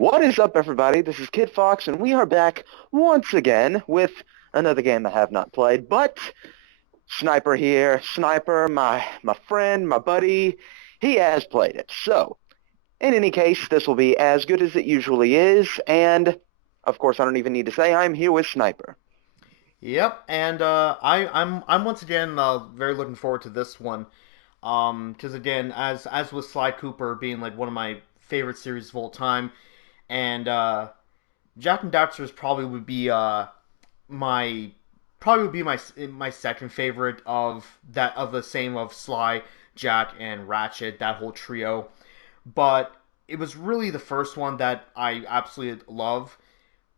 What is up, everybody? This is Kid Fox, and we are back once again with another game I have not played, but Sniper here. Sniper, my friend, my buddy, he has played it. So, in any case, this will be as good as it usually is, and of course, I don't even need to say I'm here with Sniper. Yep, and I'm once again very looking forward to this one. Because again, as with Sly Cooper being like one of my favorite series of all time, and Jack and Daxter probably would be my my second favorite of the same of Sly, Jack, and Ratchet, that whole trio. But it was really the first one that I absolutely love.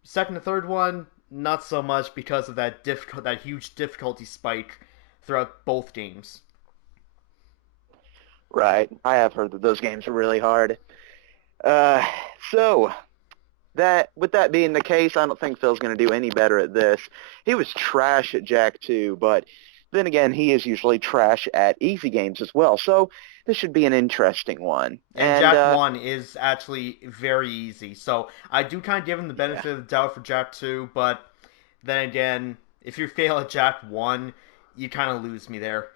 Second and third one, not so much because of that huge difficulty spike throughout both games. Right, I have heard that those games are really hard. Uh, so, with that being the case, I don't think Phil's going to do any better at this. He was trash at Jack 2, but then again, he is usually trash at easy games as well. So this should be an interesting one. And And Jack 1 is actually very easy, so I do kind of give him the yeah, benefit of the doubt for Jack 2, but then again, if you fail at Jack 1, you kind of lose me there.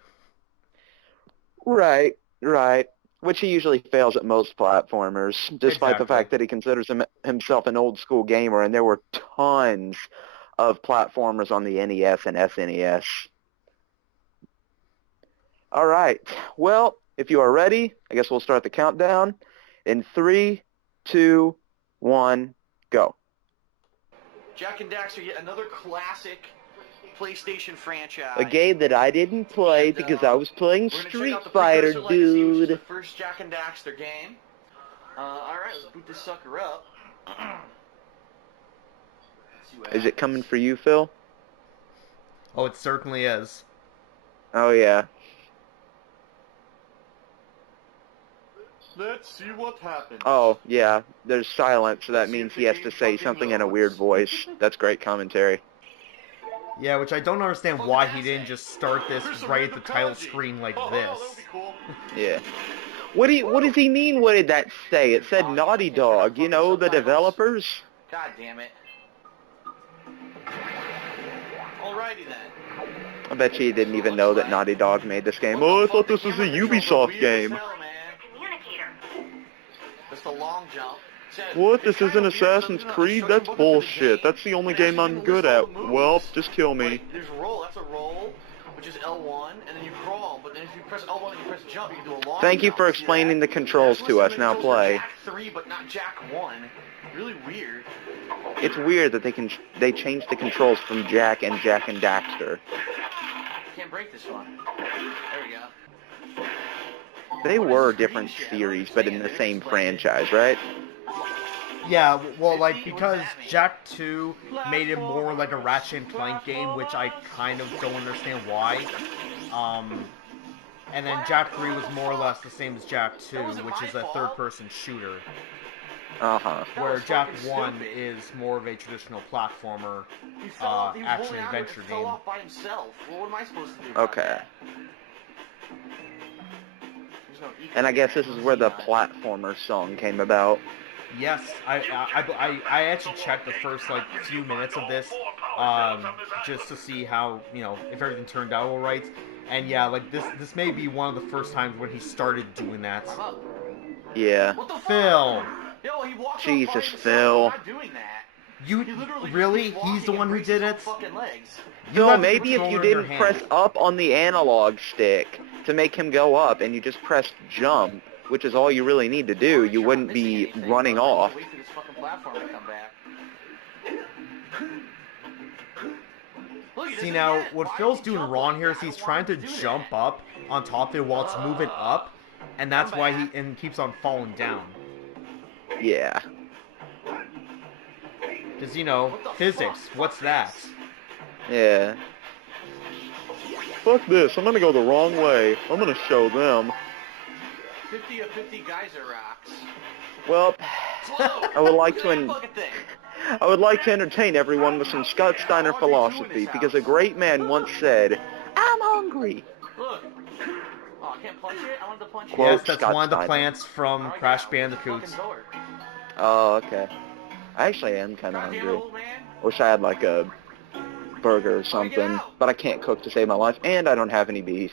right, right. Which he usually fails at most platformers, despite the Exactly. fact that he considers himself an old school gamer, and there were tons of platformers on the NES and SNES. All right. Well, if you are ready, I guess we'll start the countdown in three, two, one, go. Jack and Daxter, yet another classic PlayStation A franchise. game that I didn't play And because I was playing we're going to check Street out the Fighter, Precursor Legacy, which is the dude. first Jack and Daxter game. Alright, let's boot this sucker up. See what Is it coming happens. for you, Phil? Oh, it certainly is. Oh, yeah. Let's see what happens. Oh, yeah. There's silence, so that Let's see means if he the has to game say fucking something in a weird loads. voice. That's great commentary. Yeah, which I don't understand Fuck why did he that didn't say? just start this Here's some right at the random title kanji. screen like Oh, this. that would be cool. Yeah. What does he mean? What did that say? It said Oh, I Naughty can't turn on Dog, you fucking know, the subtitles. developers. God damn it. Alrighty then. I bet you he didn't So it even looks know that like... Naughty Dog made this game. What Oh, I the thought fuck? The this was a camera controls are Ubisoft weird as game. hell, man. That's the long jump. Says, What? it's This kind isn't of weird because I'm Assassin's using a Creed? instruction That's booklet for the bullshit. game, That's the only and it game actually I'm didn't good list all at. the moves. Well, just kill me. Like, there's roll, that's a roll, which is L1, and then you crawl, but then if you press L1 and you press jump, you can do a long Thank you jump. for See that? explaining the controls There's to listed us. the Now controls for play. Jack 3, but not Jack 1. Really weird. It's weird that they changed the controls from Jack and Daxter. Can't break this one. There we go. They What is were this green different shit? I don't series, but in understand. the They didn't same explain it. franchise, right? Yeah, well, 50? like, What because does that mean? Jack 2 made it more like a Ratchet and Clank game, which I kind of don't understand why. And then Jack 3 was more or less the same as Jack 2, which is a third-person shooter, Uh-huh. where Jack 1 is more of a traditional platformer, He fell off. He was action holding onto it adventure and fell game. off by himself. Well, what am I supposed to do about Okay. that? There's no eco And I guess here. this is where the platformer song came about. Yes, I actually checked the first like few minutes of this, just to see how if everything turned out all right. And yeah, like this may be one of the first times when he started doing that. I'm up. Yeah. What the fuck? Phil, Yo, he walked Jesus, off by himself. Phil. I'm not doing that. you He literally really? just keeps He's the walking one and who breaks did his it? own fucking legs. You Phil, have the maybe if you controller in your didn't hand. press up on the analog stick to make him go up and you just pressed jump, which is all you really need to do, Aren't you sure I'm wouldn't missing be anything, running but I need to off. wait for this fucking platform to come back. Look, it See isn't now, yet. what Why Phil's did he doing jump wrong like here that? is I he's don't want trying to him do jump that. up on top of it while it's moving up, and that's I'm why back. he keeps on falling down. Yeah. Because What the physics. fuck? What's Fuck that? this. Yeah. Fuck this, I'm gonna go the wrong way. I'm gonna show them. 50 of 50 geyser rocks. Well, Whoa! I would like Look to at that fucking thing. I would like to entertain everyone with some Scott Steiner What are they doing in philosophy, this because a house? great man once said, "I'm hungry." Look. Oh, I can't punch it? I wanted to punch it. Quote Yes, that's Scott one of the Steiner. plants from How do I get Crash out? Where's the Bandicoot. fucking door? Oh, okay. I actually am kind of Goddamn hungry. old man. Wish I had like a burger or Oh, get something, out. but I can't cook to save my life, and I don't have any beef.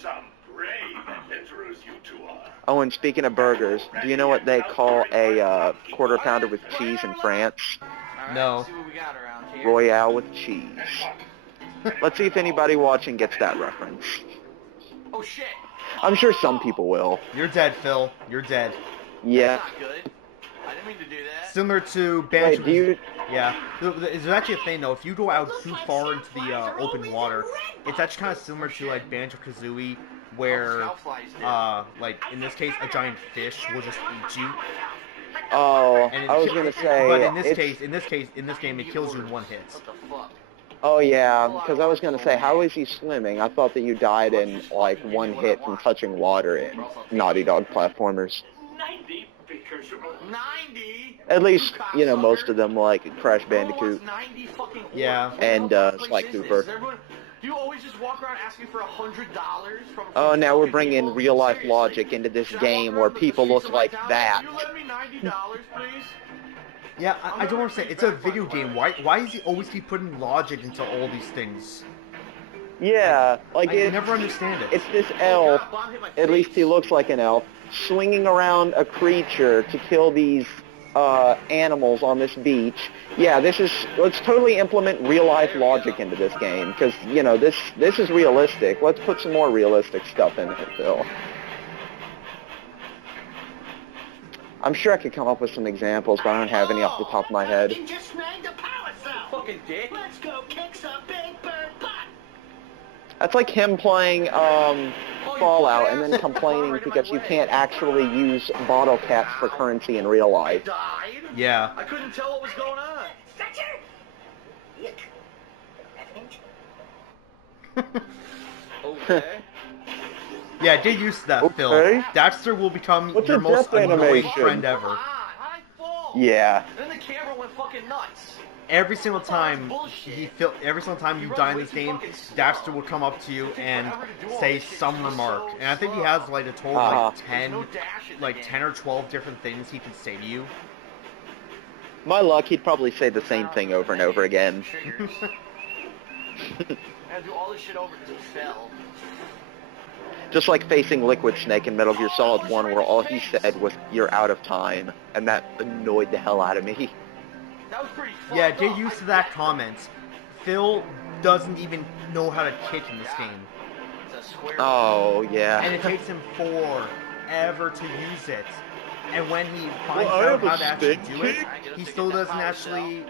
Some brave adventurers you two are. Oh, and speaking of burgers, do you know what they call a quarter pounder with cheese in France? Alright, No. let's see what we got around here. Royale with cheese. Let's see if anybody watching gets that reference. Oh shit. I'm sure some people will. You're dead, Phil. You're dead. Yeah. That's not good. I didn't mean to do that. Similar to Banjo. Wait, do you... Yeah. There's actually a thing though. If you go out too far into the open water, it's actually kind of similar to like Banjo-Kazooie, where like in this case, a giant fish will just eat you. Oh, And I was gonna say... but in this it's- case, in this game, it kills you in one hit. What the fuck? Oh yeah, because I was gonna say, how is he swimming? I thought that you died in like one hit from touching water in Naughty Dog platformers. 90 Precursor. 90? At least, you know, most of them like Crash Bandicoot. 90 fucking Yeah. And, Sly Cooper. Do you always just walk around asking for $100 from Oh, now we're fucking bringing people? real life Seriously. logic into this Should I game walk where around the people streets look of my like town? that. You lend me $90, please? Yeah, I don't understand. It's a video game. Why does he always keep putting logic into all these things? Yeah, like I it's, never understand it. it's this elf, at least he looks like an elf, swinging around a creature to kill these animals on this beach. Yeah, let's totally implement real life logic into this game, because, you know, this is realistic. Let's put some more realistic stuff in it, Phil. I'm sure I could come up with some examples, but I don't have any off the top of my head. You just snagged a power cell. Fucking dick. Let's go kick some big bird butt. That's like him playing Fallout and then complaining because you can't actually use bottle caps for currency in real I life. died? Yeah. I couldn't tell what was going on. Stretcher. Yuck. Okay. Yeah, get used to that, Phil. Okay. Daxter will become What's your a most death annoying animation? friend ever. How'd I fall? Yeah. Then the camera went fucking nuts. Every single time Bullshit. every single time you die in this game, Daxter will come up to you and say some remark. And I think he has like a total of like 10 or 12 different things he can say to you. My luck, he'd probably say the same thing over and over again. Triggers. I had to do all this shit over because it fell. Just like facing Liquid Snake in Metal Gear Solid 1, where all he said was, "You're out of time," and that annoyed the hell out of me. That was pretty fun. Yeah, get used to that comment. Phil doesn't even know how to kick in this game. It's a square. Oh, And yeah. it takes him forever to use it. And when he finds Well, I out have a how to actually stick do it, kick. he still doesn't actually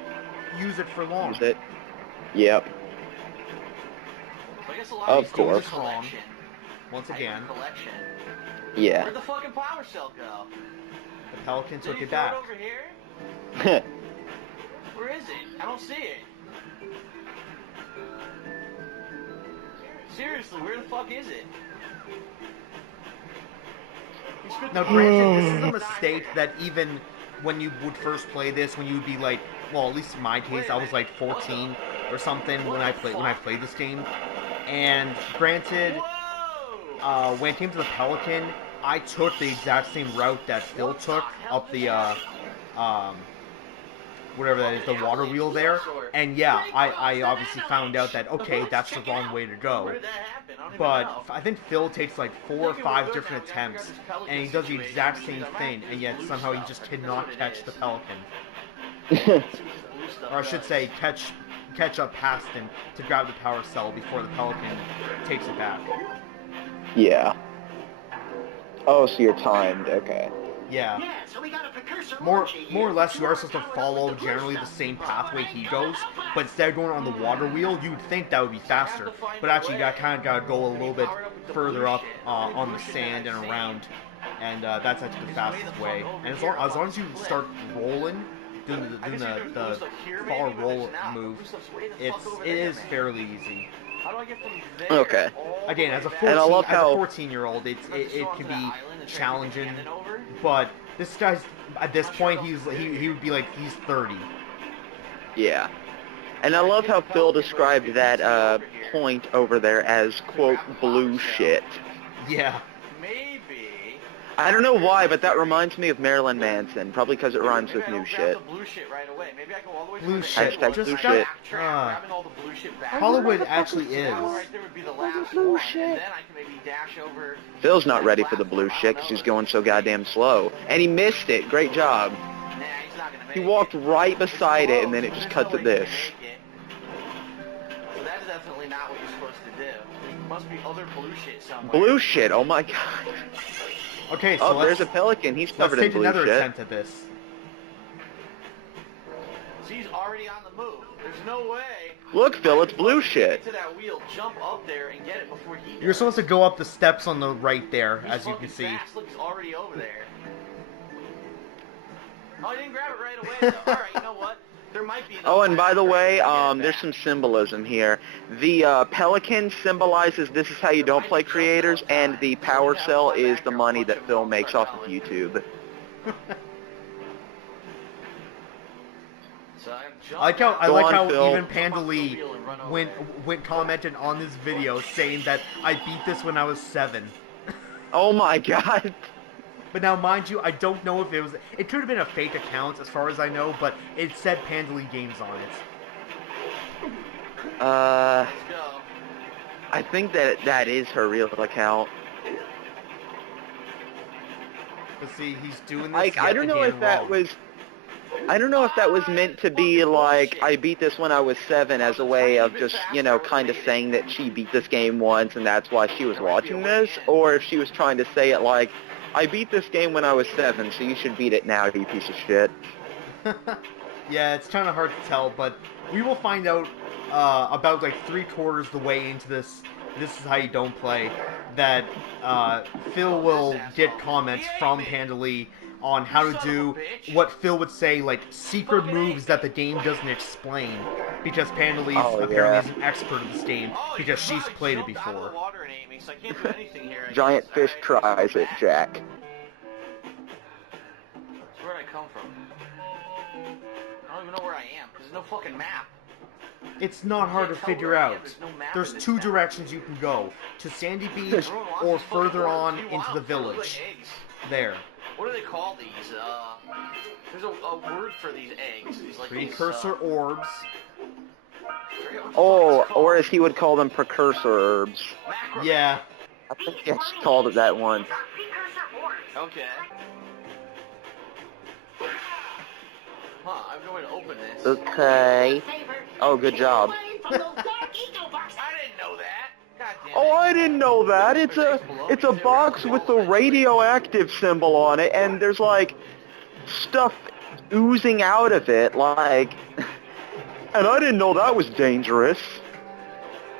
use it for long. Use it. Yep. So I guess a lot Of these dudes course. are collection. Once again, Collection. Yeah. Where'd the fucking power cell go? the Pelican Did took he it throw back. it over here? Where is it? I don't see it. Seriously, where the fuck is it? Now, granted, this is a mistake that even when you would first play this, when you would be like, well, at least in my case, I was like 14 or something when I played this game. And granted, Whoa! when it came to the Pelican, I took the exact same route that Phil took up the whatever that is, the water wheel there. And yeah, I obviously found out that okay, that's the wrong way to go. Where did that happen? I don't even But know. I think Phil takes like 4 or 5 different attempts, and he does the exact same thing, and yet somehow he just cannot catch the Pelican. Or I should say, catch up past him to grab the power cell before the Pelican takes it back. Yeah. Oh, so you're timed. Okay. Yeah. Yeah, so we got a precursor More launching or here. less, you are supposed to Power up follow with the blue generally the stuff. same pathway he goes, but instead of going on the water wheel, you'd think that would be faster. But actually, you kind of got to go a little bit further up on the sand and around, and that's actually the fastest way. And as long as you start rolling, doing the far roll move, it is fairly easy. How do I get from there Okay. all Again, the as a way 14, And I love how- 14-year-old, it can be challenging. and then over? But this guy's at this point he would be like he's 30. Yeah. And I love how Phil described that point over there as, quote, blue shit. Yeah. Maybe. I don't know why, but that reminds me of Marilyn Manson. Probably because it rhymes with Maybe I new don't grab shit. the blue shit right away. Maybe I go all the way to Blue the shit. Hashtag Just blue that- shit. grabbing all the blue shit back. Hollywood actually is. That one right there would be the last blue one, shit. and then I can maybe dash over. Phil's to not that ready for the platform. blue I shit don't because know. he's going so goddamn slow. And he missed it. Great job. Nah, he's not gonna make He it. walked right It's beside it, and close, then it but just there's cuts no at way you this. can make it. So that's definitely not what you're supposed to do. There must be other blue shit somewhere. Blue shit, oh my god. Okay, so Oh, let's, there's a pelican. He's let's covered in take blue another shit. attempt at this. She's already on the move. There's no way. Look, Phil, it's blue Get shit. to that wheel, jump up there, and get it before he does. You're supposed to go up the steps on the right there, He's as you fucking can see. fast. Look, he's already over there. Oh, I didn't grab it right away, though. Alright, you know what? There might be Oh, and by the way, there's there's some symbolism here. The pelican symbolizes this is how you don't play creators, and the power cell is the money that Phil makes off of YouTube. I Go like on, how Phil. even Panda Lee went commented on this video saying that I beat this when I was 7. Oh my god. But now, mind you, I don't know if it was... It could have been a fake account, as far as I know, but it said Panda Lee Games on it. I Let's go. think that is her real account. But see, he's doing this Like, yet I don't know again if that wrong. was... I don't know if that was meant to be like, I beat this when I was 7 as a way of just, you know, kind of saying that she beat this game once and that's why she was watching this, or if she was trying to say it like, I beat this game when I was 7, so you should beat it now, you piece of shit. Yeah, it's kind of hard to tell, but we will find out about like 3/4 the way into this. This is how you don't play. That Phil will get comments from Panda Lee on how to do what Phil would say, like secret moves that the game doesn't explain, because Panda Lee apparently is an expert of this game because she's played it before. Giant fish tries it, Jack. Where'd I come from? I don't even know where I am, because there's no fucking map. It's not hard to figure out. There's 2 directions you can go, to Sandy Beach or further on into the village. There. What do they call these? There's a word for these eggs. These, like, Precursor orbs. Oh, or as he would call them, precursor herbs. Yeah. I think he actually called it that once. Okay. Huh, I'm going to open this. Okay. Oh, good job. I didn't know that. God damn Oh, it. I didn't know that. It's a box with the radioactive symbol on it, and there's like stuff oozing out of it, like. And I didn't know that was dangerous.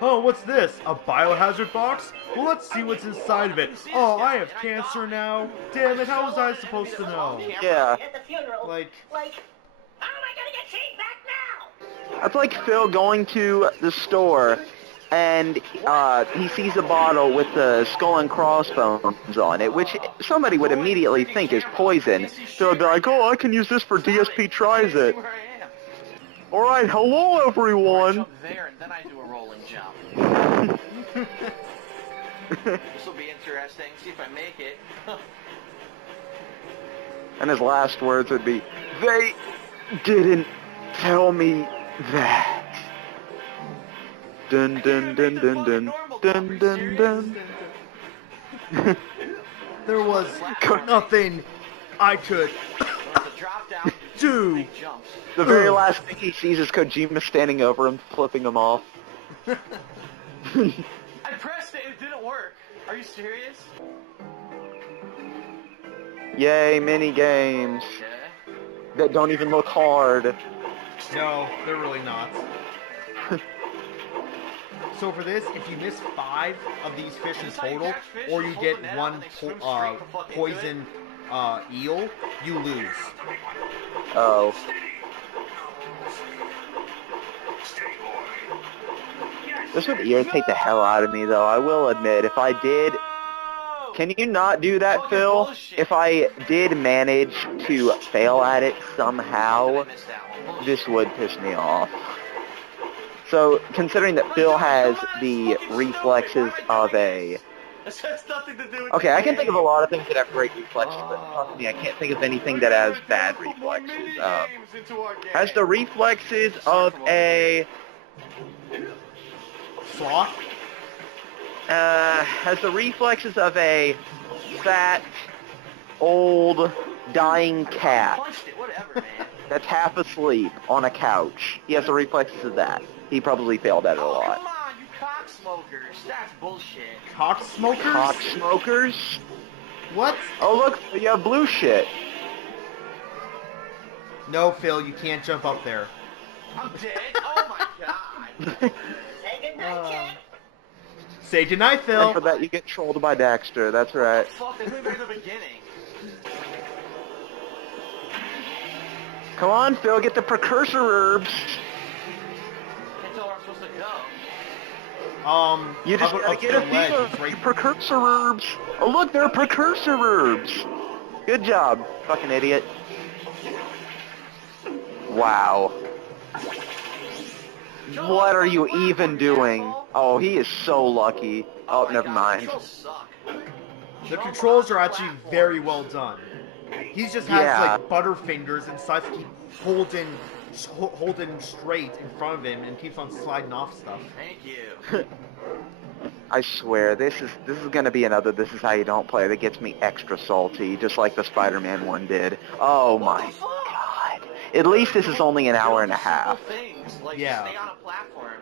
Oh, what's this? A biohazard box? Well, let's see what's inside of it. Oh, I have cancer now. Damn it, how was I supposed to know? Yeah. At the funeral. Like, How am I gonna get Shane back now? That's like Phil going to the store, and he sees a bottle with the skull and crossbones on it, which somebody would immediately think is poison. So they'd be like, oh, I can use this for DSP tries it. Where I am. Alright, hello I everyone! jump there and then I do a rolling jump. This will be interesting. See if I make it. And his last words would be, they didn't tell me that. Dun dun dun dun dun dun dun dun. there was nothing I could There's a drop down. do. Big jumps. The very last thing he sees is Kojima standing over him, flipping him off. I pressed it. It didn't work. Are you serious? Yay, mini games Okay. that don't even look hard. No, they're really not. So for this, if you miss 5 of these fish in total, or you get one poison eel, you lose. Oh. This would irritate the hell out of me, though. I will admit, if I did... Can you not do that, Phil? If I did manage to fail at it somehow, this would piss me off. So, considering that Phil has the reflexes of a This has nothing to do with Okay, the I can think of a game. lot of things that have great reflexes, but trust me, I can't think of anything that has bad reflexes. Has the reflexes of a Sloth? has the reflexes of a fat, old, dying cat Punched it, whatever, man. that's half asleep on a couch. He has the reflexes of that. He probably failed at it a Oh, lot. come on, you cocksmokers. That's bullshit. Cock smokers? Cock smokers? What? Oh look, you have blue shit. No, Phil, you can't jump up there. I'm dead. Oh my god. Say goodnight, Ken. Say goodnight, And Phil. for that you get trolled by Daxter, that's right. Fuck, they moved back to the beginning. Come on, Phil, get the precursor herbs. Can't tell where I'm supposed to go. You just how about gotta up get to a the ledge? few It's right- precursor herbs. Oh look, there are precursor herbs. Good job, fucking idiot. Wow. What are you even doing? Oh, he is so lucky. Oh, my never God, mind. controls suck. The Jump controls on are the actually platform. very well done. He just has Yeah. like butterfingers and decides to keep holding straight in front of him and keeps on sliding off stuff. Thank you. I swear, this is gonna be another This Is How You Don't Play that gets me extra salty, just like the Spider-Man one did. Oh What my the fuck? god. At least this is only an hour and a half. Simple things, like Yeah. stay on a platform.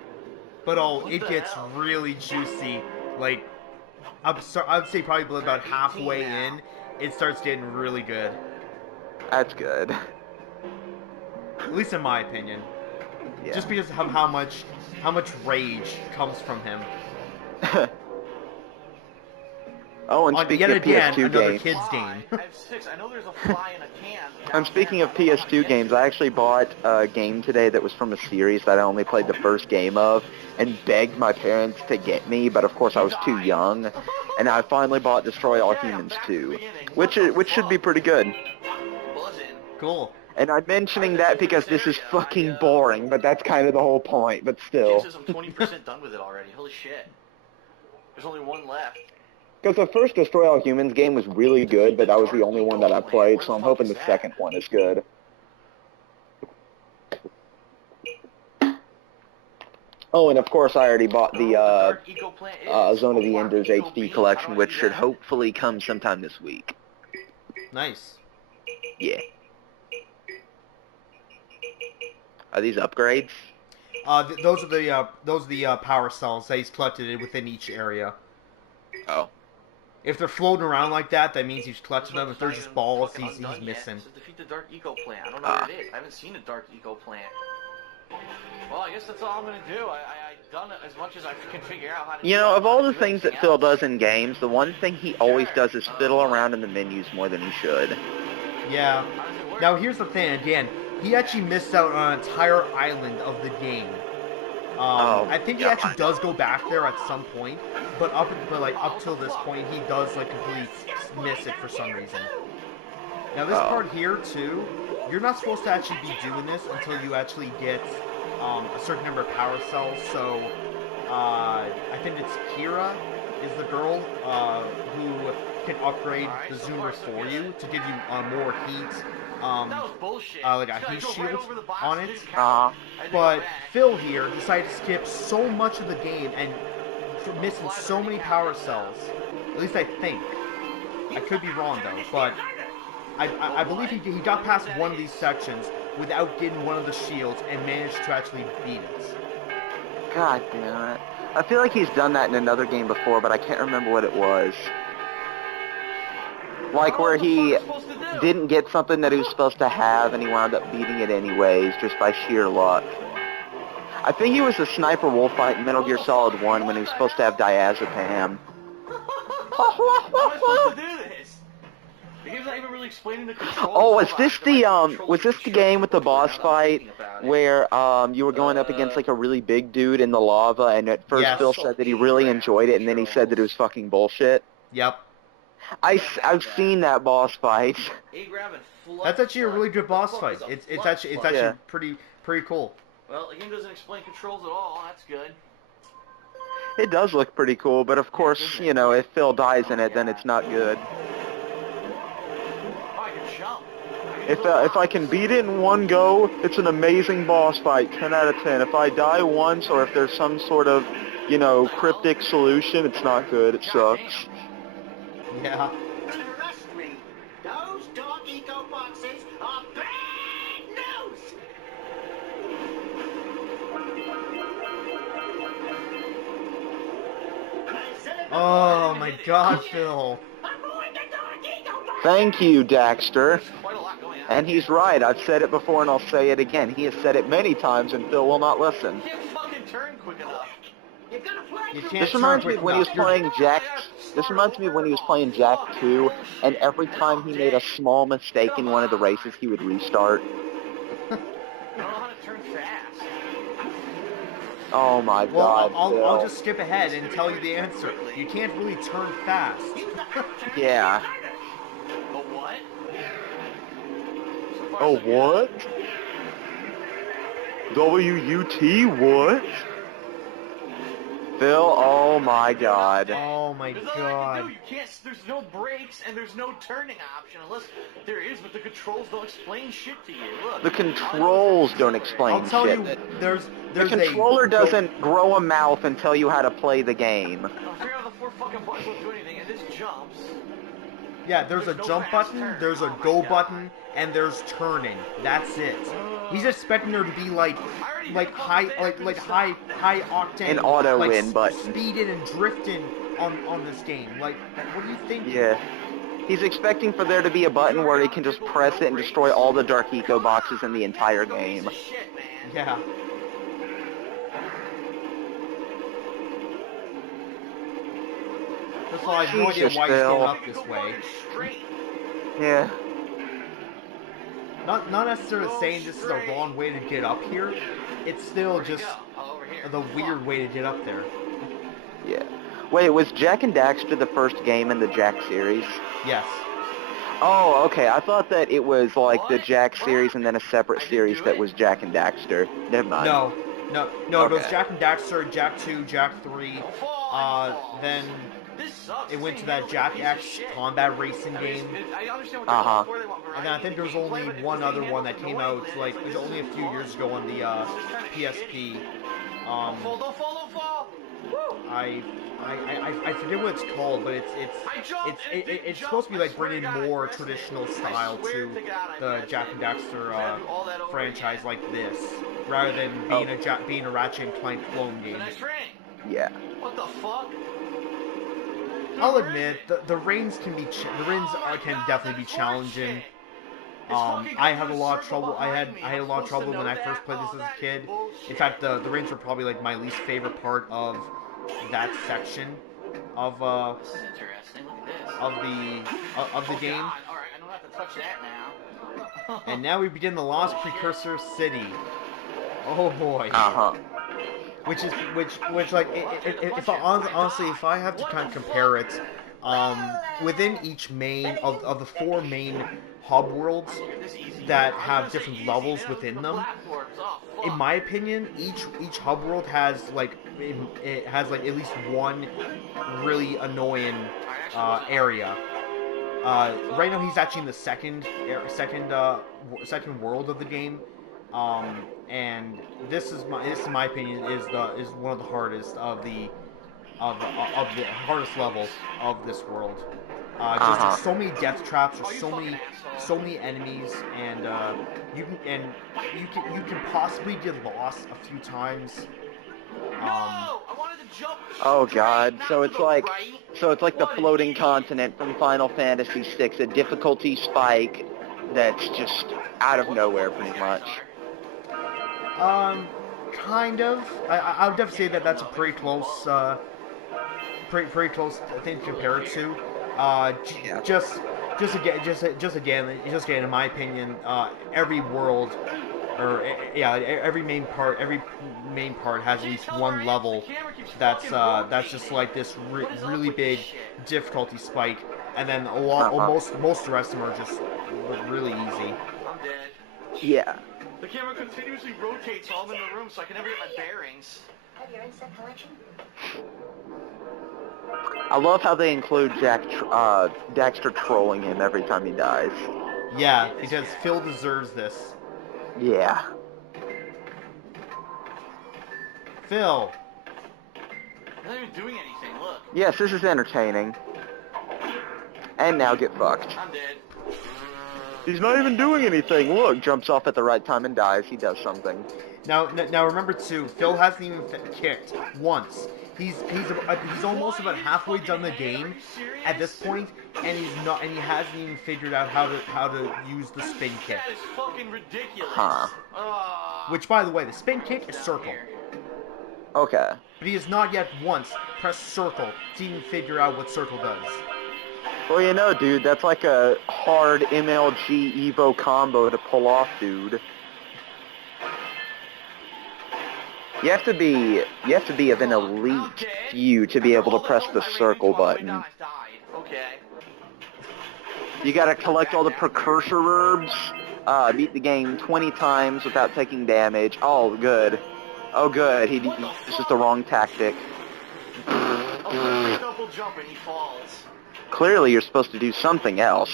But What it the gets hell? really juicy. Like, I'd say probably about 18 halfway now. in, it starts getting really good. That's good. At least in my opinion. Yeah. Just because of how much rage comes from him. Oh, and On speaking yet of again, PS2 another games, kid's Fly. game. I have 6. I know there's a fly in a can. I'm speaking of PS2 games, I actually bought a game today that was from a series that I only played the first game of, and begged my parents to get me, but of course I was too young, and I finally bought Destroy All Humans 2, which should be pretty good. Buzzing. Cool. And I'm mentioning that because this is fucking boring, but that's kind of the whole point, but Jim still. says I'm 20% done with it already. Holy shit. There's only one left. Because the first Destroy All Humans game was really good, but that was the only one that I played, so I'm hoping the second one is good. Oh, and of course I already bought the Zone of the Enders HD collection, which should hopefully come sometime this week. Nice. Yeah. Are these upgrades? Those are the power cells that he's collected within each area. Oh. If they're floating around like that, that means he's collected them. If they're just balls, he's missing. missing. So defeat the dark eco plant. I don't know what it is. I haven't seen a dark eco plant. Well, I guess that's all I'm gonna do. I've done as much as I can figure out how to do. You know, of all the do things that anything Phil else. does in games, the one thing he always does is fiddle around in the menus more than he should. Yeah. How does it work? Now here's the thing. Again, he actually missed out on an entire island of the game. I think he actually does go back there at some point, but up till this point, he does like completely miss it for some reason. Now this part here too, you're not supposed to actually be doing this until you actually get a certain number of power cells. So I think it's Kira is the girl who can upgrade the zoomer for you to give you more heat. That was bullshit. Like a I heat drove shield right over the box, on it it. didn't count. I had to go But back. Phil here decided to skip so much of the game and for missing so many power cells. At least I think. I could be wrong though, but I believe he got past one of these sections without getting one of the shields and managed to actually beat it. God damn it. I feel like he's done that in another game before, but I can't remember what it was. Like where he didn't get something that he was supposed to have and he wound up beating it anyways, just by sheer luck. I think he was a sniper wolf fight in Metal Gear Solid 1 when he was supposed to have diazepam. How am I supposed to do this? The game's not even really explaining the controls. Oh, was this the game with the boss fight where you were going up against like a really big dude in the lava, and at first Yes. Phil said that he really enjoyed it, and then he said that it was fucking bullshit? Yep. I've seen that boss fight. That's actually a really good boss fight. It's actually Yeah. pretty cool. Well, the game doesn't explain controls at all. That's good. It does look pretty cool, but of course, you know, if Phil dies in it, then it's not good. Oh, I can jump. If I can beat it in one go, it's an amazing boss fight, 10 out of 10. If I die once, or if there's some sort of, you know, cryptic solution, it's not good. It sucks. Yeah. Trust me, those dark eco boxes are bad news! Oh my God, Phil. Avoid the dark eco boxes! Thank you, Daxter. There's quite a lot going on. And he's right. I've said it before and I'll say it again. He has said it many times and Phil will not listen. You can't fucking turn quick enough. You're gonna fly You through can't This reminds me turn of when he was quick enough. playing Jack. This reminds me of when he was playing Jack 2, and every time he made a small mistake in one of the races, he would restart. I don't know how to turn fast. Oh my Well, God, I'll Phil. just skip ahead and tell you the answer. You can't really turn fast. Yeah. Oh, what? So far, Oh, so good. what? W-U-T, what? Phil, oh my God. Oh my There's nothing I God. can do. You can't. There's no brakes and there's no turning option unless there is, but the controls don't explain shit to you. Look. The controls don't explain I'll tell shit. you, there's The a controller doesn't grow a mouth and tell you how to play the game. I'll figure out the 4 fucking buttons don't do anything, and this jumps. Yeah, there's a There's no jump fast button, turn. there's a Oh my go God. button, and there's turning. That's it. He's expecting there to be like high high octane An auto like win button. speeding and drifting on this game. Like, what do you think? Yeah. He's expecting for there to be a button where he can just press it and destroy all the Dark Eco boxes in the entire game. Shit, man. Yeah. First of all, I have no idea Jesus, why he's Phil. going up this way. Yeah. Not necessarily saying this is a wrong way to get up here. It's still just the weird way to get up there. Yeah. Wait, was Jack and Daxter the first game in the Jack series? Yes. Oh, okay. I thought that it was like the Jack series and then a separate series that was Jack and Daxter. Never mind. No. It was Okay. Jack and Daxter, Jack 2, Jack 3. Then it went to that Jack X combat racing game. Uh-huh. And then I think there was only one other one that came out like it was only a few years ago on the PSP. Don't fall. Woo! I forget what it's called, but it's supposed to be like bringing more traditional style to the Jack and Daxter franchise like this, rather than being a Ratchet and Clank clone game. Yeah. What the fuck? I'll admit the reigns can definitely be challenging. I had a lot of trouble. I had a lot of trouble when I first played this as a kid. In fact, the reigns were probably like my least favorite part of that section of This is interesting. Look at this. of the game. God. All right, I don't have to touch that now. And now we begin the Lost Precursor City. Oh boy. Uh-huh. Which like if honestly if I have to kind of compare it, within each main of the 4 main hub worlds that have different levels within them, in my opinion, each hub world has like at least one really annoying area. Right now he's actually in the second world of the game. And this is my opinion is one of the hardest of the hardest levels of this world. Just there's so many death traps, there's so many enemies, and you can possibly get lost a few times. Oh God! So it's like the floating continent from Final Fantasy VI, a difficulty spike that's just out of nowhere, pretty much. Kind of. I would definitely say that that's a pretty close thing to compare it to. Yeah. Just again, in my opinion, every world, or every main part has at least one level that's just like this really big difficulty spike, and then most of the rest of them are just really easy. I'm dead. Yeah. The camera continuously rotates while I'm in the room, so I can never get my bearings. Have your insect collection? I love how they include Daxter trolling him every time he dies. Yeah, because Phil deserves this. Yeah. Phil. They're not even doing anything. Look, Yes, this is entertaining. And now get fucked. I'm dead. He's not even doing anything. Look, jumps off at the right time and dies. He does something. Now remember too, Phil hasn't even kicked once. He's almost about halfway done the game at this point, and he hasn't even figured out how to use the spin kick. That is fucking ridiculous. Huh. Which, by the way, the spin kick is circle, Okay. but he has not yet once pressed circle to even figure out what circle does. Well, you know, dude, that's like a hard MLG Evo combo to pull off, dude. You have to be of an elite few to be able to press the circle button. Okay. You gotta collect all the Precursor herbs, beat the game 20 times without taking damage. Oh, good. Oh, good. This is the wrong tactic. Double jump and he falls. Clearly, you're supposed to do something else.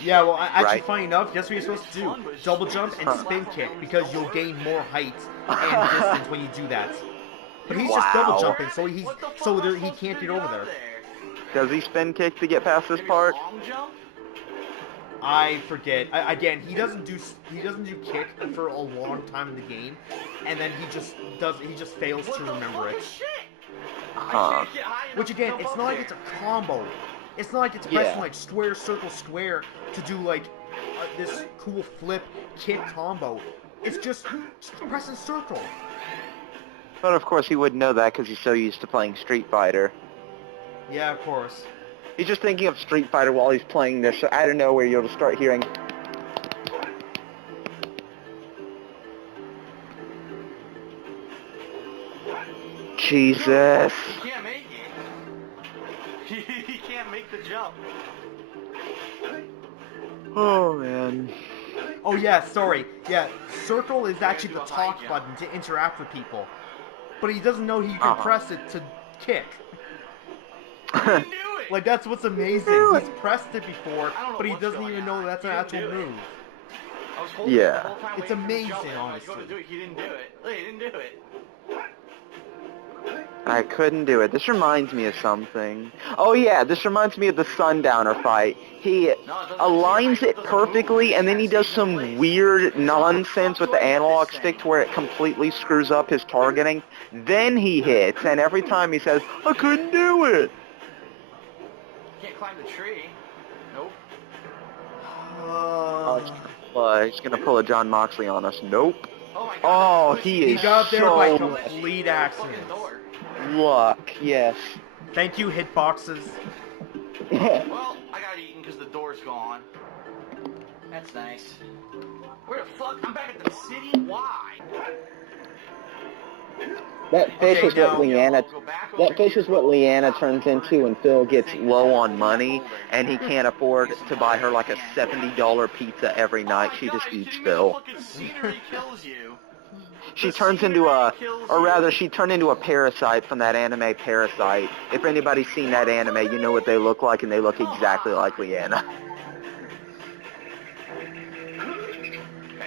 Yeah, well, actually, Right. funny enough, that's what you're supposed to do. Double jump and spin kick, because you'll gain more height and distance when you do that. But he's just double Wow. jumping, so he can't get over there. Does he spin kick to get past this part? I forget. Again, he doesn't do kick for a long time in the game, and then he just fails to remember it. Huh. Which again, it's not like it's a combo. It's not like it's pressing like square, circle, square to do like this cool flip kick combo. It's just pressing circle. But of course he wouldn't know that because he's so used to playing Street Fighter. Yeah, of course. He's just thinking of Street Fighter while he's playing this, so out of nowhere you'll start hearing... Jesus. He can't make it. He can't make the jump. Oh, man. Oh yeah, sorry. Yeah, circle is actually the talk button to interact with people. But he doesn't know he can press it to kick. Like, that's what's amazing. He's pressed it before, but he doesn't even know that's an actual move. Yeah. It's amazing, honestly. He didn't do it. He didn't do it. I couldn't do it. This reminds me of something. Oh yeah, this reminds me of the Sundowner fight. He aligns it perfectly, and then he does some weird nonsense with the analog stick to where it completely screws up his targeting. Then he hits, and every time he says, I couldn't do it. Can't climb the tree. Nope. He's gonna pull a John Moxley on us. Nope. Oh my God. Oh, he is got there by so complete accident. luck. Yes. Thank you, hitboxes. Well, I got eaten because the door's gone. That's nice. Where the fuck? I'm back at the city? Why? That fish is now- what Leanna. That fish is what Leanna turns into when Phil gets low on money and he can't afford to buy her like a $70 pizza every night. She just eats Phil. Fucking scenery kills you. She turns into she turned into a parasite from that anime Parasite. If anybody's seen that anime, you know what they look like, and they look exactly like Leanna.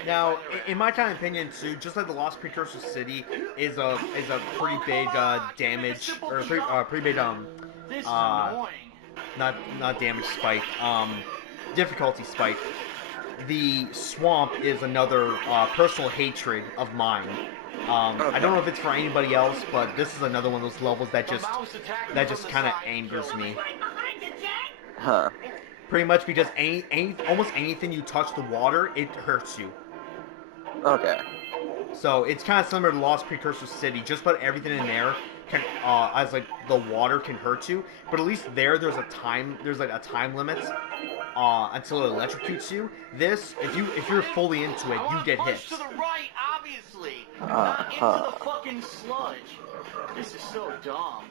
Now, in my kind of opinion, too, just like the Lost Precursor City is a pretty big damage or pretty big This is annoying. not damage spike, difficulty spike. The swamp is another personal hatred of mine. I don't know if it's for anybody else, but this is another one of those levels that just kind of angers me. Huh. Pretty much because almost anything you touch the water, it hurts you. Okay. So it's kind of similar to Lost Precursor City. Just about everything in there can, as like the water can hurt you, but at least there's like a time limit until it electrocutes you. This, if you're fully into it, you get hit. To the right, obviously. Not into the fucking sludge. This is so dumb.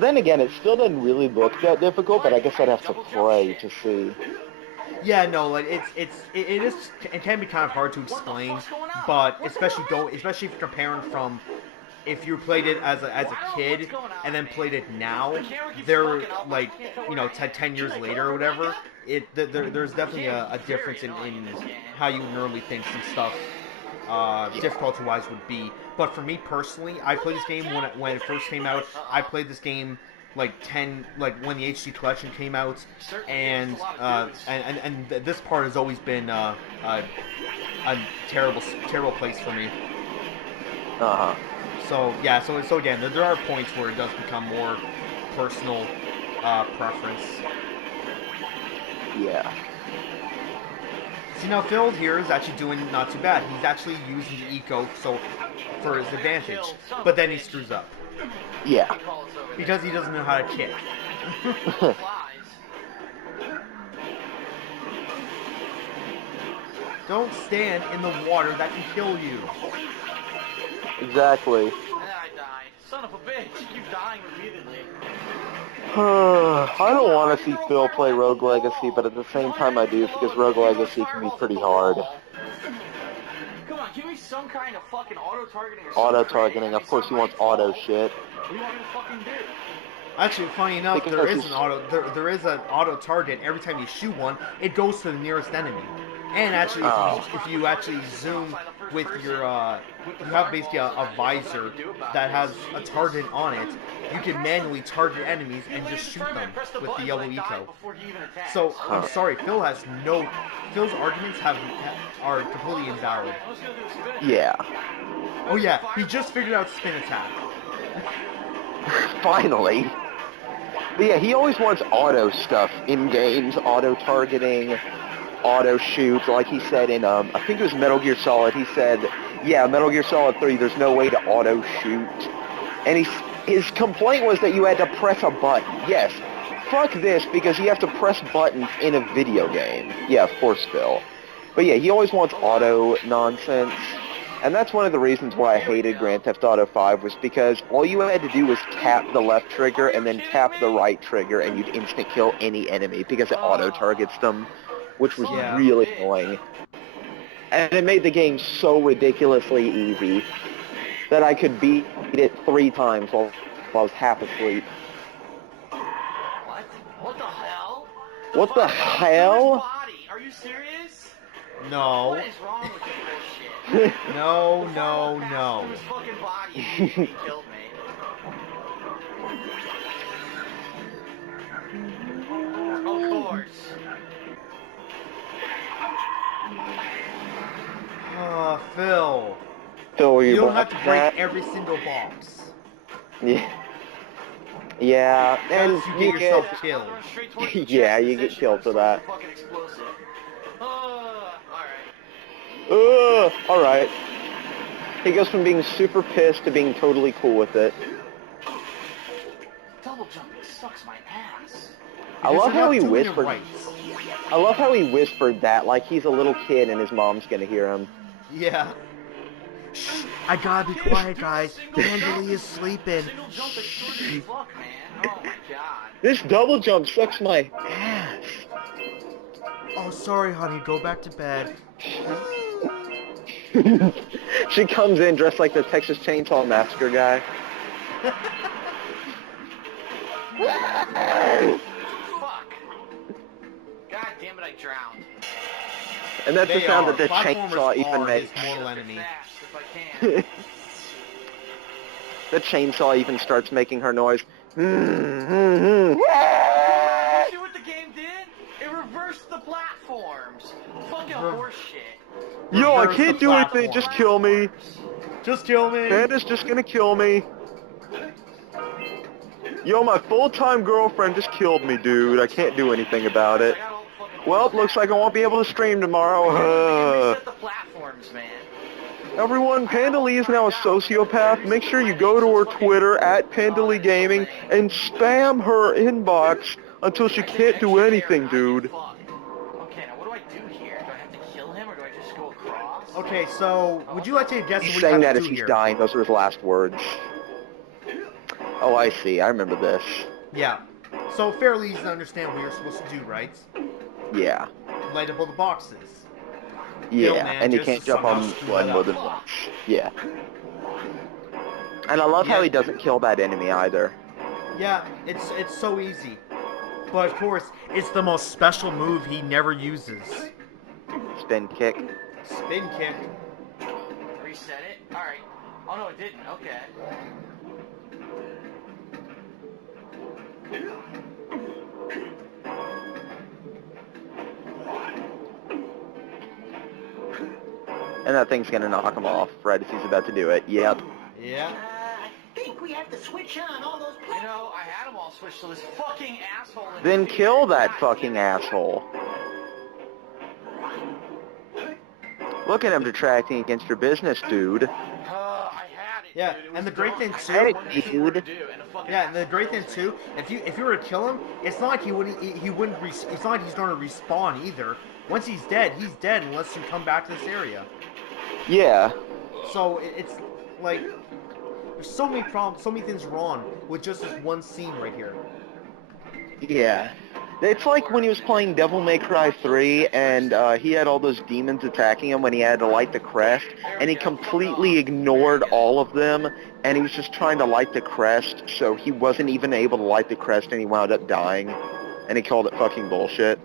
Then again, it still doesn't really look that difficult, but I guess I'd have to play to see. Yeah, no, like it can be kind of hard to explain, but especially if you're comparing from if you played it as a kid and then played it now, they're like, 10 years later or whatever. There's definitely a difference in how you normally think some stuff difficulty-wise would be. But for me personally, I played this game when it first came out. I played this game like when the HD collection came out, and this part has always been a terrible place for me. Uh-huh. So yeah, so again, there are points where it does become more personal preference. Yeah. See, now Phil here is actually doing not too bad. He's actually using the eco for his advantage, but then he screws up Yeah. because he doesn't know how to kick. Don't stand in the water, that can kill you. Exactly. And then I died. Son of a bitch, you keep dying repeatedly. I don't want to see Phil play Rogue Legacy, but at the same time I do, because Rogue Legacy can be pretty hard. Come on, give me some kind of fucking auto-targeting or Auto-targeting, of course he wants auto shit. What do you want me to fucking do? Actually, funny enough, Because there is he's- an there is an auto target. Every time you shoot one, it goes to the nearest enemy. And actually, if you actually zoom with your, you have basically a visor that has a target on it. You can manually target enemies and just shoot them with the yellow eco. So I'm sorry, Phil's arguments are completely invalid. Yeah. Oh yeah, he just figured out spin attack. Finally. But yeah, he always wants auto stuff in games, auto targeting, auto shoots. Like he said in, I think it was Metal Gear Solid, he said, yeah, Metal Gear Solid 3, there's no way to auto shoot. And his complaint was that you had to press a button. Yes, fuck this, because you have to press buttons in a video game. Yeah, of course, Phil. But yeah, he always wants auto nonsense. And that's one of the reasons why I hated Grand Theft Auto 5, was because all you had to do was tap the left trigger and then tap the right trigger and you'd instant kill any enemy because it auto-targets them, which was really annoying. And it made the game so ridiculously easy that I could beat it 3 times while I was half asleep. What? What the hell? What the hell? Body. Are you serious? No. What is wrong with you, bullshit? No. His fucking body and he killed me. Of course. Phil. Phil, were You you don't have about to break that? every single box. Yeah. Yeah, and Because you you get get... yourself killed. Yeah, you get killed for that. Fucking explosive. Alright. Alright. He goes from being super pissed to being totally cool with it. Double jumping sucks my ass. I Because love you're how not he doing it whispered. right. I love how he whispered that, like he's a little kid and his mom's gonna hear him. Yeah. Shh, I gotta be quiet, guys. Angeli is sleeping. Single jump is short as fuck, man. Oh my god. This double jump sucks my ass. Oh, sorry, honey. Go back to bed. She comes in dressed like the Texas Chainsaw Massacre guy. Fuck. God damn it, I drowned. And that's the sound that the Platformers chainsaw even are makes. his mortal enemy. Fast if I can. The chainsaw even starts making her noise. See what the game did? It reversed the platforms. Fucking horseshit. Yo, I Reverse can't the do anything, just kill me. Just kill me. Panda's just gonna kill me. Yo, my full-time girlfriend just killed me, dude. I can't do anything about it. Well, looks like I won't be able to stream tomorrow. Reset the platforms, man. Everyone, Panda Lee is now a sociopath. Make sure you go to her Twitter, @PandaLeeGaming, Gaming, and spam her inbox until she can't do anything, dude. Okay, now what do I do here? Do I have to kill him or do I just go across? Okay, so would you like to guess He's what saying you that have as to do he's here? dying. Those are his last words. Oh, I see. I remember this. Yeah. So fairly easy to understand what you're supposed to do, right? Yeah. Light up all the boxes. Yeah, man, and he just can't jump somehow on screw one that more up. than once. Yeah. And I love how Yeah. he doesn't kill that enemy either. Yeah, it's so easy. But of course, it's the most special move he never uses. Spin kick. Spin kick. Reset it. All right. Oh no, it didn't. Okay. And that thing's gonna knock him off right as he's about to do it. Yep. Yeah. I think we have to switch on all those You know, I had them all switched to this fucking asshole. in Then the kill figure. that God fucking damn it. asshole. Look at him detracting against your business, dude. I had it. Yeah, dude. It and was the great done. thing I too- had Hey, one thing dude. to do, and the fucking Yeah, and the asshole great thing kills me. too, if you were to kill him, it's not like he wouldn't. It's not like he's going to respawn either. Once he's dead unless you come back to this area. Yeah. So it's like there's so many problems, so many things wrong with just this one scene right here. Yeah. It's like when he was playing Devil May Cry 3 and he had all those demons attacking him when he had to light the crest, and he completely ignored all of them, and he was just trying to light the crest, so he wasn't even able to light the crest, and he wound up dying, and he called it fucking bullshit.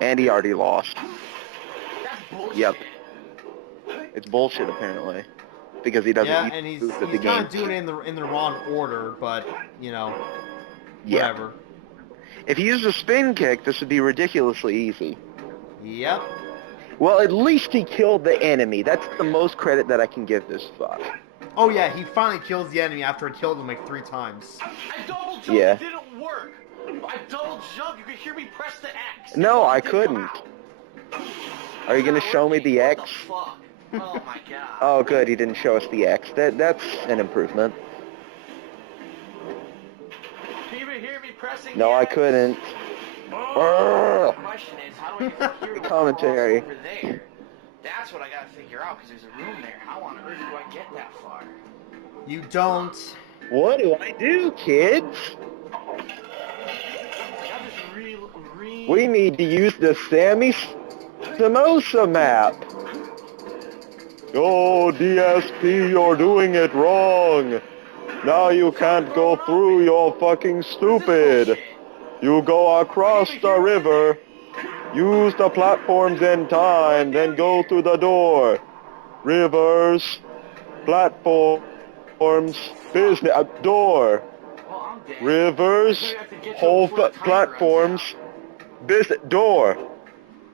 And he already lost. That's bullshit. Yep. It's bullshit apparently, because he doesn't Yeah, use and he's moves that the kind game. of doing it in the wrong order, but you know, Yeah. whatever. If he used a spin kick, this would be ridiculously easy. Yep. Well, at least he killed the enemy. That's the most credit that I can give this fuck. Oh yeah, he finally kills the enemy after I killed him like 3 times. I double jumped. Yeah. It didn't work. I double jumped. You could hear me press the X. No, It I didn't come couldn't. out. Are you It's gonna not show me working. the What X? the fuck? Oh my god. Oh, good, he didn't show us the X. That's an improvement. Can you even hear me pressing No, the I X? couldn't. The Urgh. question is, how do I get from here to The commentary. over there? That's what I gotta figure out, because there's a room there. How on earth do I get that far? You don't. What do I do, kids? I got this real. We need to use the Sammy Samosa map. Oh, DSP, you're doing it wrong. Now you can't go through, you're fucking stupid. You go across the river, use the platforms in time, then go through the door. Rivers, platforms, business, door. Well, I'm dead. Rivers, So you have to get to it whole before the timer platforms, runs out. business, door.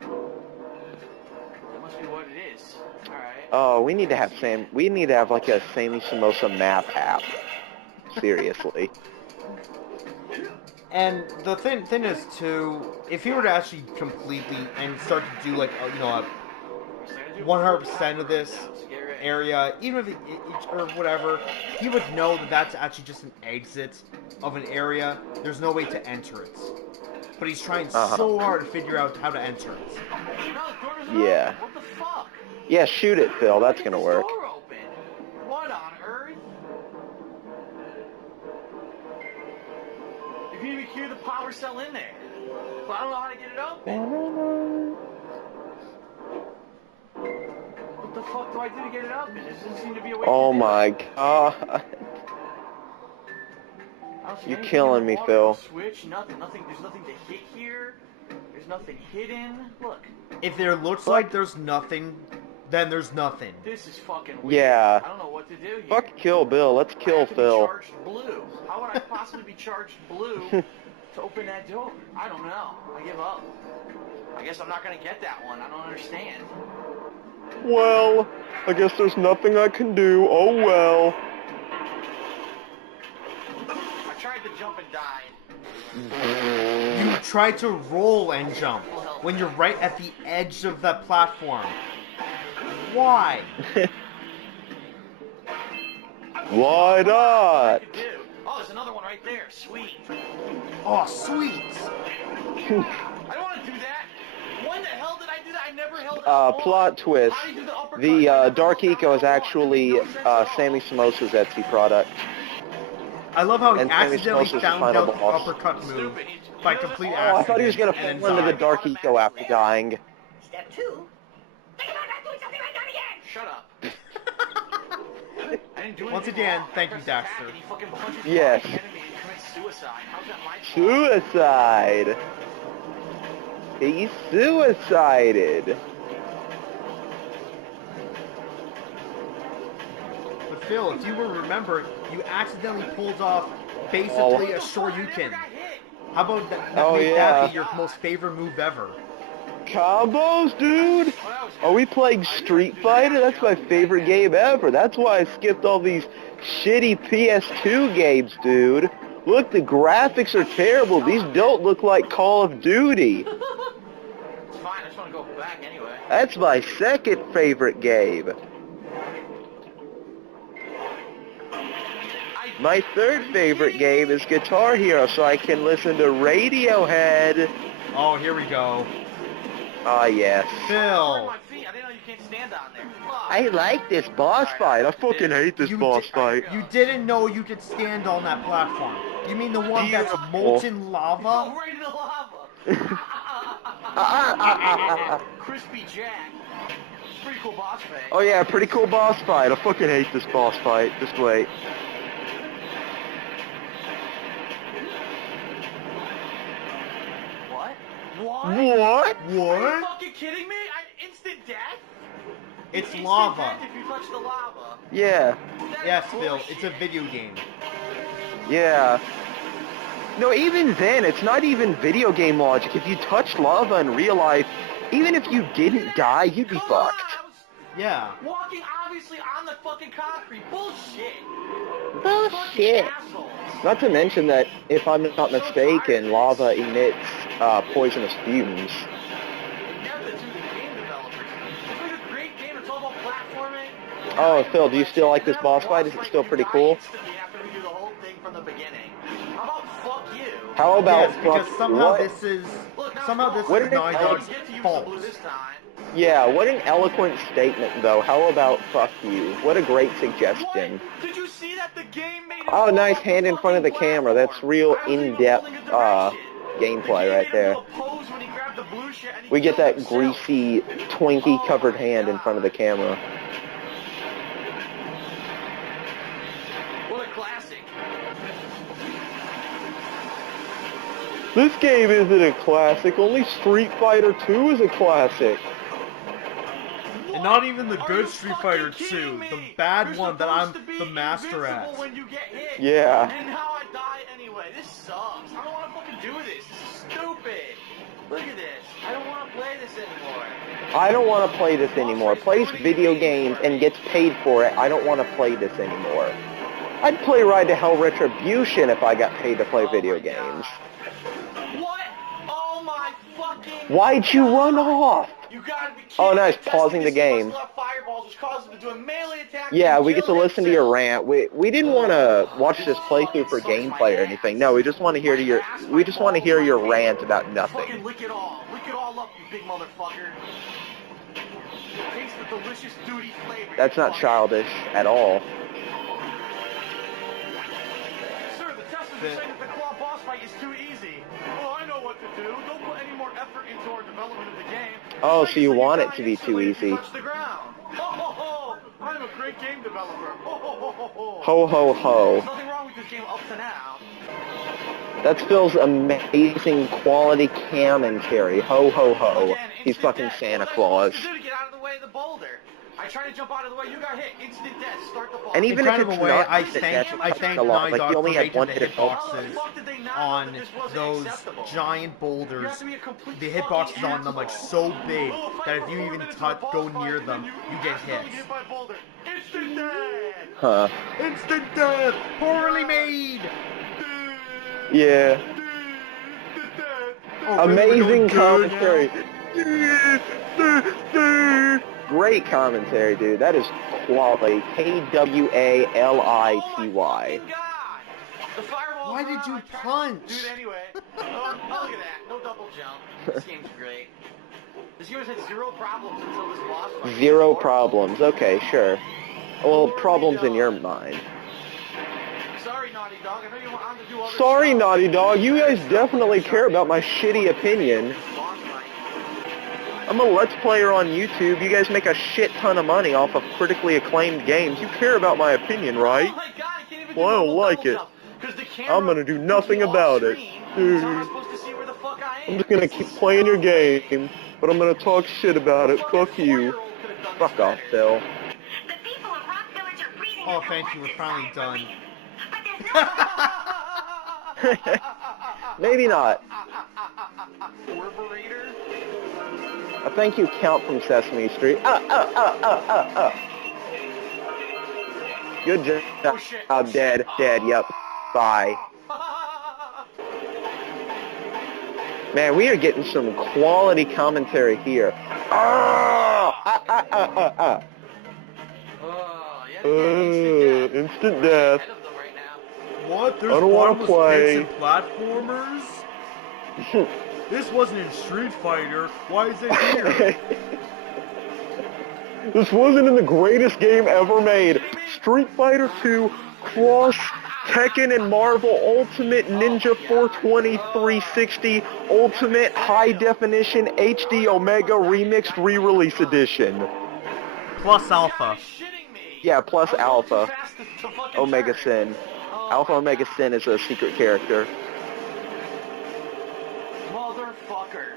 That must be what it is. Alright. Oh, we need to have like a Sammy Samosa map app. Seriously. And the thing is too, if you were to actually completely and start to do like a, you know a 100% of this area, even if it, or whatever, he would know that that's actually just an exit of an area. There's no way to enter it. But he's trying so hard to figure out how to enter it. Yeah. What the fuck? Yeah, shoot it, Phil. That's Get gonna this work. door open. What on earth? You can even hear the power cell in there. But I don't know how to get it open. What the fuck do I do to get it open? There doesn't seem to be a way Oh to do my it. god. I don't see You're anything killing in the me, water, Phil. no switch, nothing. There's nothing to hit here. There's nothing hidden. Look, If there looks like there's nothing, then there's nothing. this is fucking weird. Yeah. I don't know what to do here. Fuck Kill Bill. Let's I kill have to be Phil. charged blue. How would I possibly be charged blue to open that door? I don't know. I give up. I guess I'm not gonna get that one. I don't understand. Well, I guess there's nothing I can do. Oh well. I tried to jump and died. You try to roll and jump when you're right at the edge of that platform. Why? Why not? Dude. Oh, there's another one right there. Sweet. Oh, sweet. I don't want to do that. When the hell did I do that? I never held L1. Plot twist. How do you do the uppercut? The I never Dark held Eco is L1. actually No sense at all. Sammy Samosa's Etsy product. I love how he And Sammy accidentally Smells is the found final out the boss. uppercut move Stupid. by You know this complete Oh, all- I thought he was accident gonna and then fall into the died. Dark Eco after dying. Step 2, think about not doing something like that again. Shut up. I didn't do anything Once again, wrong. I thank you, pressed attack Daxter. and he fucking punches Yes. my enemy and commits suicide. How's that my fault? Suicide. He suicided. But Phil, if you will remember, you accidentally pulled off basically Oh. a What the fuck? I never Shoryuken. got hit. How about that Oh, make yeah. that be your most favorite move ever? Combos, dude. Oh, that was Are we playing Street Fighter? That's my favorite game ever. That's why I skipped all these shitty PS2 games, dude. Look, the graphics are terrible. These don't look like Call of Duty. It's fine. I just want to go back anyway. That's my second favorite game. My third favorite game is Guitar Hero, so I can listen to Radiohead. Oh, here we go. Ah, yes. Phil. My feet. I didn't know you can't stand on there. Fuck. I like this boss fight. I fucking hate this You boss di- fight. You didn't know you could stand on that platform. You mean the one that's Beautiful. molten Go lava? right in the lava. Crispy Jack. Pretty cool boss fight. Oh yeah, pretty cool boss fight. I fucking hate this boss fight. Just wait. What? What? What? Are you What? fucking kidding me? Instant death? It's Instant lava. death if you touch the lava. Yeah. That Yes, is Phil, bullshit. it's a video game. Yeah. No, even then, it's not even video game logic. If you touch lava in real life, even if you didn't die, you'd be Come on, fucked. I was Yeah. walking obviously on the fucking concrete. Bullshit. Bullshit. Fucking assholes. Not to mention that, if I'm not mistaken, lava emits poisonous fumes. Never to the game developers. It's like a great game. It's all about platforming. Oh, Phil, do you still like this boss fight? Is it still pretty cool? Instantly after we do the whole thing from the beginning. How about fuck you? How about Yes, because fuck somehow what? this is Look, now somehow go. this What is did it Naughty tell Dog's You get to use the fault. blue this time. Yeah, what an eloquent statement, though. How about fuck you? What a great suggestion. What? Did you see that the game made it Oh, fall nice off hand in front of the fucking camera. platform? That's real I wasn't even in-depth holding a direction. gameplay The right game made him there. do a pose when he grabbed the blue shit and he We get killed that himself. greasy, Twinkie-covered Oh, hand in front of the God. camera. What a classic. This game isn't a classic. Only Street Fighter 2 is a classic. And not even the Are good you Street fucking Fighter kidding 2, me? the bad You're one that I'm supposed to be the master at. invincible when you get hit. Yeah. And now I die anyway. This sucks. I don't want to fucking do this. This is stupid. Look at this. I don't want to play this anymore. I don't want to play this anymore. Plays video games and gets paid for it. I don't want to play this anymore. I'd play Ride to Hell Retribution if I got paid to play video my God. games. What? Oh my fucking Why'd you run off? You gotta be kidding. Oh, nice. Testing Pausing the to see game. muscle out fireballs, which causes him to do a melee attack. Yeah, and we get to kill listen to your himself. rant. We didn't want to watch this playthrough for gameplay or anything. No, we just want to hear your rant about nothing. Fucking lick it all. Lick it all up, you big motherfucker. Taste the delicious duty flavor. That's you not fucker. childish at all. Sir, the testers are saying that the claw boss fight is too easy. Oh, I know what to do. Don't put any more effort into our development of the game. Oh, Just so you make want die it to be too instantly if you easy. touch the ground. Ho, ho, ho. I'm a great game developer. Ho, ho, ho, ho, ho. Ho ho ho. There's nothing wrong with this game up to now. That's Phil's amazing quality commentary. Ho ho ho. Again, He's instant fucking death. Santa What Claus. was I supposed to do to get out of the way of the boulder? I tried to jump out of the way, you got hit. Instant death. Start the boss. And even In if kind of it's a way, not I instant thank death, I it's thank a lot. Naughty Like, Dog you for only had making one the hit of health. How the hitboxes fuck did they not know on that this wasn't those acceptable? giant You boulders. have to be a complete The fucking hitboxes on them like asshole. so big Oh, fight that for if you 4 even minutes in a boss go fight, near and them, then you get accidentally hit. hit by a boulder. Instant death! Huh. Instant death! Poorly made! Yeah. Oh, Amazing really going good commentary. Great commentary, dude. That is quality. Kwality. Oh my fucking God! The fireball. Why did you punch? Dude, anyway. Oh, look at that. No double jump. This game's great. This game has had zero problems until this boss fight. Zero problems. Okay, sure. Well, problems in your mind. Sorry, Naughty Dog. I know you want to do other Sorry, stuff. Naughty Dog, you guys definitely care about my shitty opinion. I'm a Let's Player on YouTube. You guys make a shit ton of money off of critically acclaimed games. You care about my opinion, right? Oh my God, I can't even Well, I do don't double like it. jump, 'cause the camera I'm gonna do puts nothing me about it. off-screen, so I'm not Dude. supposed to see where the fuck I am. I'm just gonna This keep is playing your so lame. game, but I'm gonna talk shit about A it. fucking Fuck you. 4-year-old could have done this Fuck off, better. Phil. The people of Rock Village are breathing Oh, a thank you. We're collective finally sigh of relief. But there's no Maybe not. Reverberator? Thank you, Count from Sesame Street. Good job. Oh shit. I'm dead. Dead. Yep. Bye. Man, we are getting some quality commentary here. Oh, yet again, Instant We're death. ahead of them right now. What? There's I don't wanna bottomless play. pits and platformers? This wasn't in Street Fighter. Why is it here? This wasn't in the greatest game ever made. Street Fighter 2 cross Tekken and Marvel Ultimate Ninja 420 360 Ultimate High Definition HD Omega Remixed Re-Release Edition. Plus Alpha. Shitting me. Yeah, plus I was going Alpha. too fast to fucking Omega turn. Sin. Oh Alpha my Omega God. Sin is a secret character. Motherfucker.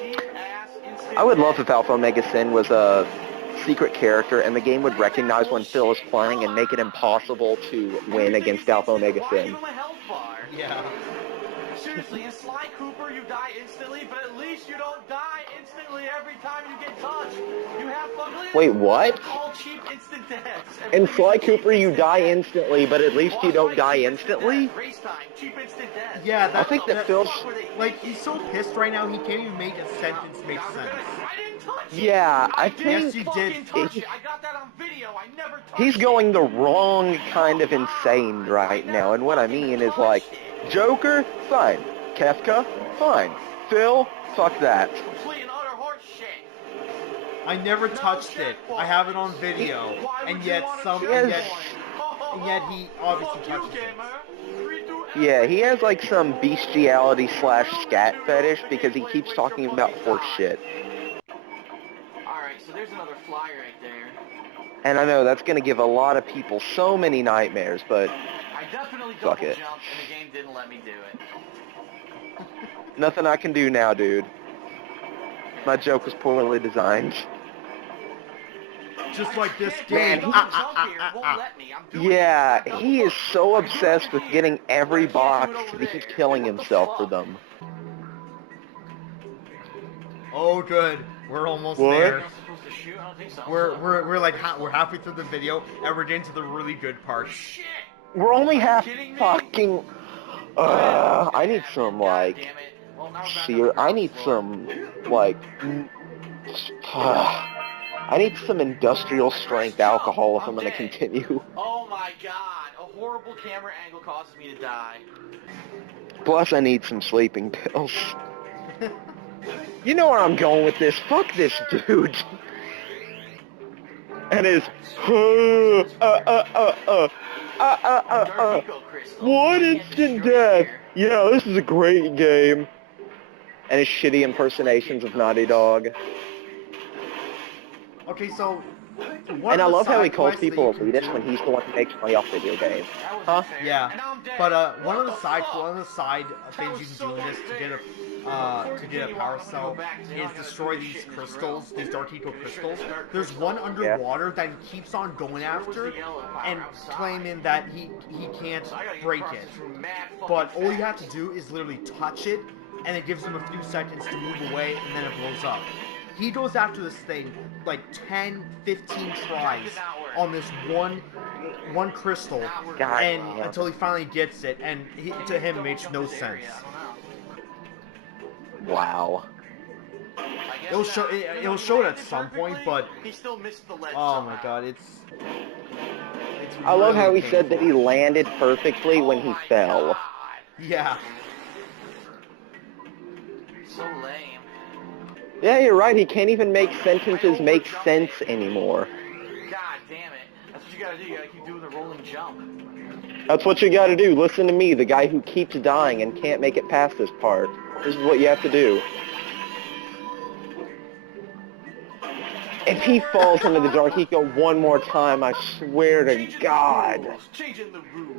Cheap-ass instant I would love death. if Alpha Omega Sin was a secret character and the game would recognize when Phil is playing and make it impossible to win against Alpha Omega Why Sin. give him a health bar? Yeah. Seriously, in Sly Cooper you die instantly, but at least you don't die instantly every time you get touched. You have fun. Look at Wait, this. what? It's all cheap instant deaths. In Everything's Sly a cheap Cooper, you instant die death. instantly, but at least you Boss don't fight, die cheap instant instantly? death. Race time, cheap instant death. Yeah, I think that Phil's... Like, he's so pissed right now, he can't even make a sentence make Now, sense. I didn't touch it. Yeah, I didn't Yes, you fucking did. touch it. I got that on video. I never touched He's it. going the wrong kind of insane right now, and what I mean is like, Joker, fine. Kefka, fine. Phil, fuck that. Complete and utter horse shit. I never touched it. I have it on video. And yet he obviously touches it. Yeah, he has like some bestiality slash scat fetish because he keeps talking about horse shit. Alright, so there's another fly right there. And I know that's gonna give a lot of people so many nightmares, but I definitely Fuck double it. jumped and the game didn't let me do it. nothing I can do now, dude. My joke was poorly designed. Just like this Man, game. Yeah, he is so obsessed with getting every box that he's killing himself for them. Oh, good. We're almost What? there. Supposed to shoot? I don't think so. We're like we're halfway through the video and we're getting to the really good part. Shit! We're only half kidding me? fucking... I need some, like... Damn it. Well, now we're back Sear... on the I need floor. some, like... I need some industrial strength alcohol if I'm gonna continue. Oh my god, a horrible camera angle causes me to die. Plus, I need some sleeping pills. You know where I'm going with this. Fuck this dude. And his... Dark Eco Crystal. What Can't instant destroy death? here. Yeah, this is a great game. And his shitty impersonations of Naughty Dog. Okay, so And I love how he calls people elitist when he's the one who makes money off video games. That was Huh? unfair. Yeah, And now I'm dead. but one What of the side fuck? things you can do in this to get a power cell is destroy these crystals, these dark eco crystals. There's one underwater that he keeps on going after and claiming that he can't break it. But all you have to do is literally touch it, and it gives him a few seconds to move away, and then it blows up. He goes after this thing like 10, 15 tries on this one crystal, God and damn. until he finally gets it, and to him it makes no sense. Wow. It'll show it at some point, but he still missed the ledge oh my somehow. god, it's I love how really he said that he painful. landed perfectly when he Oh my fell. God. Yeah. So lame. Yeah, you're right. He can't even make sentences make sense anymore. God damn it. That's what you gotta do. You gotta keep doing the rolling jump. That's what you gotta do. Listen to me, the guy who keeps dying and can't make it past this part. This is what you have to do. If he falls into the dark eco one more time, I swear to God. Changing the rules.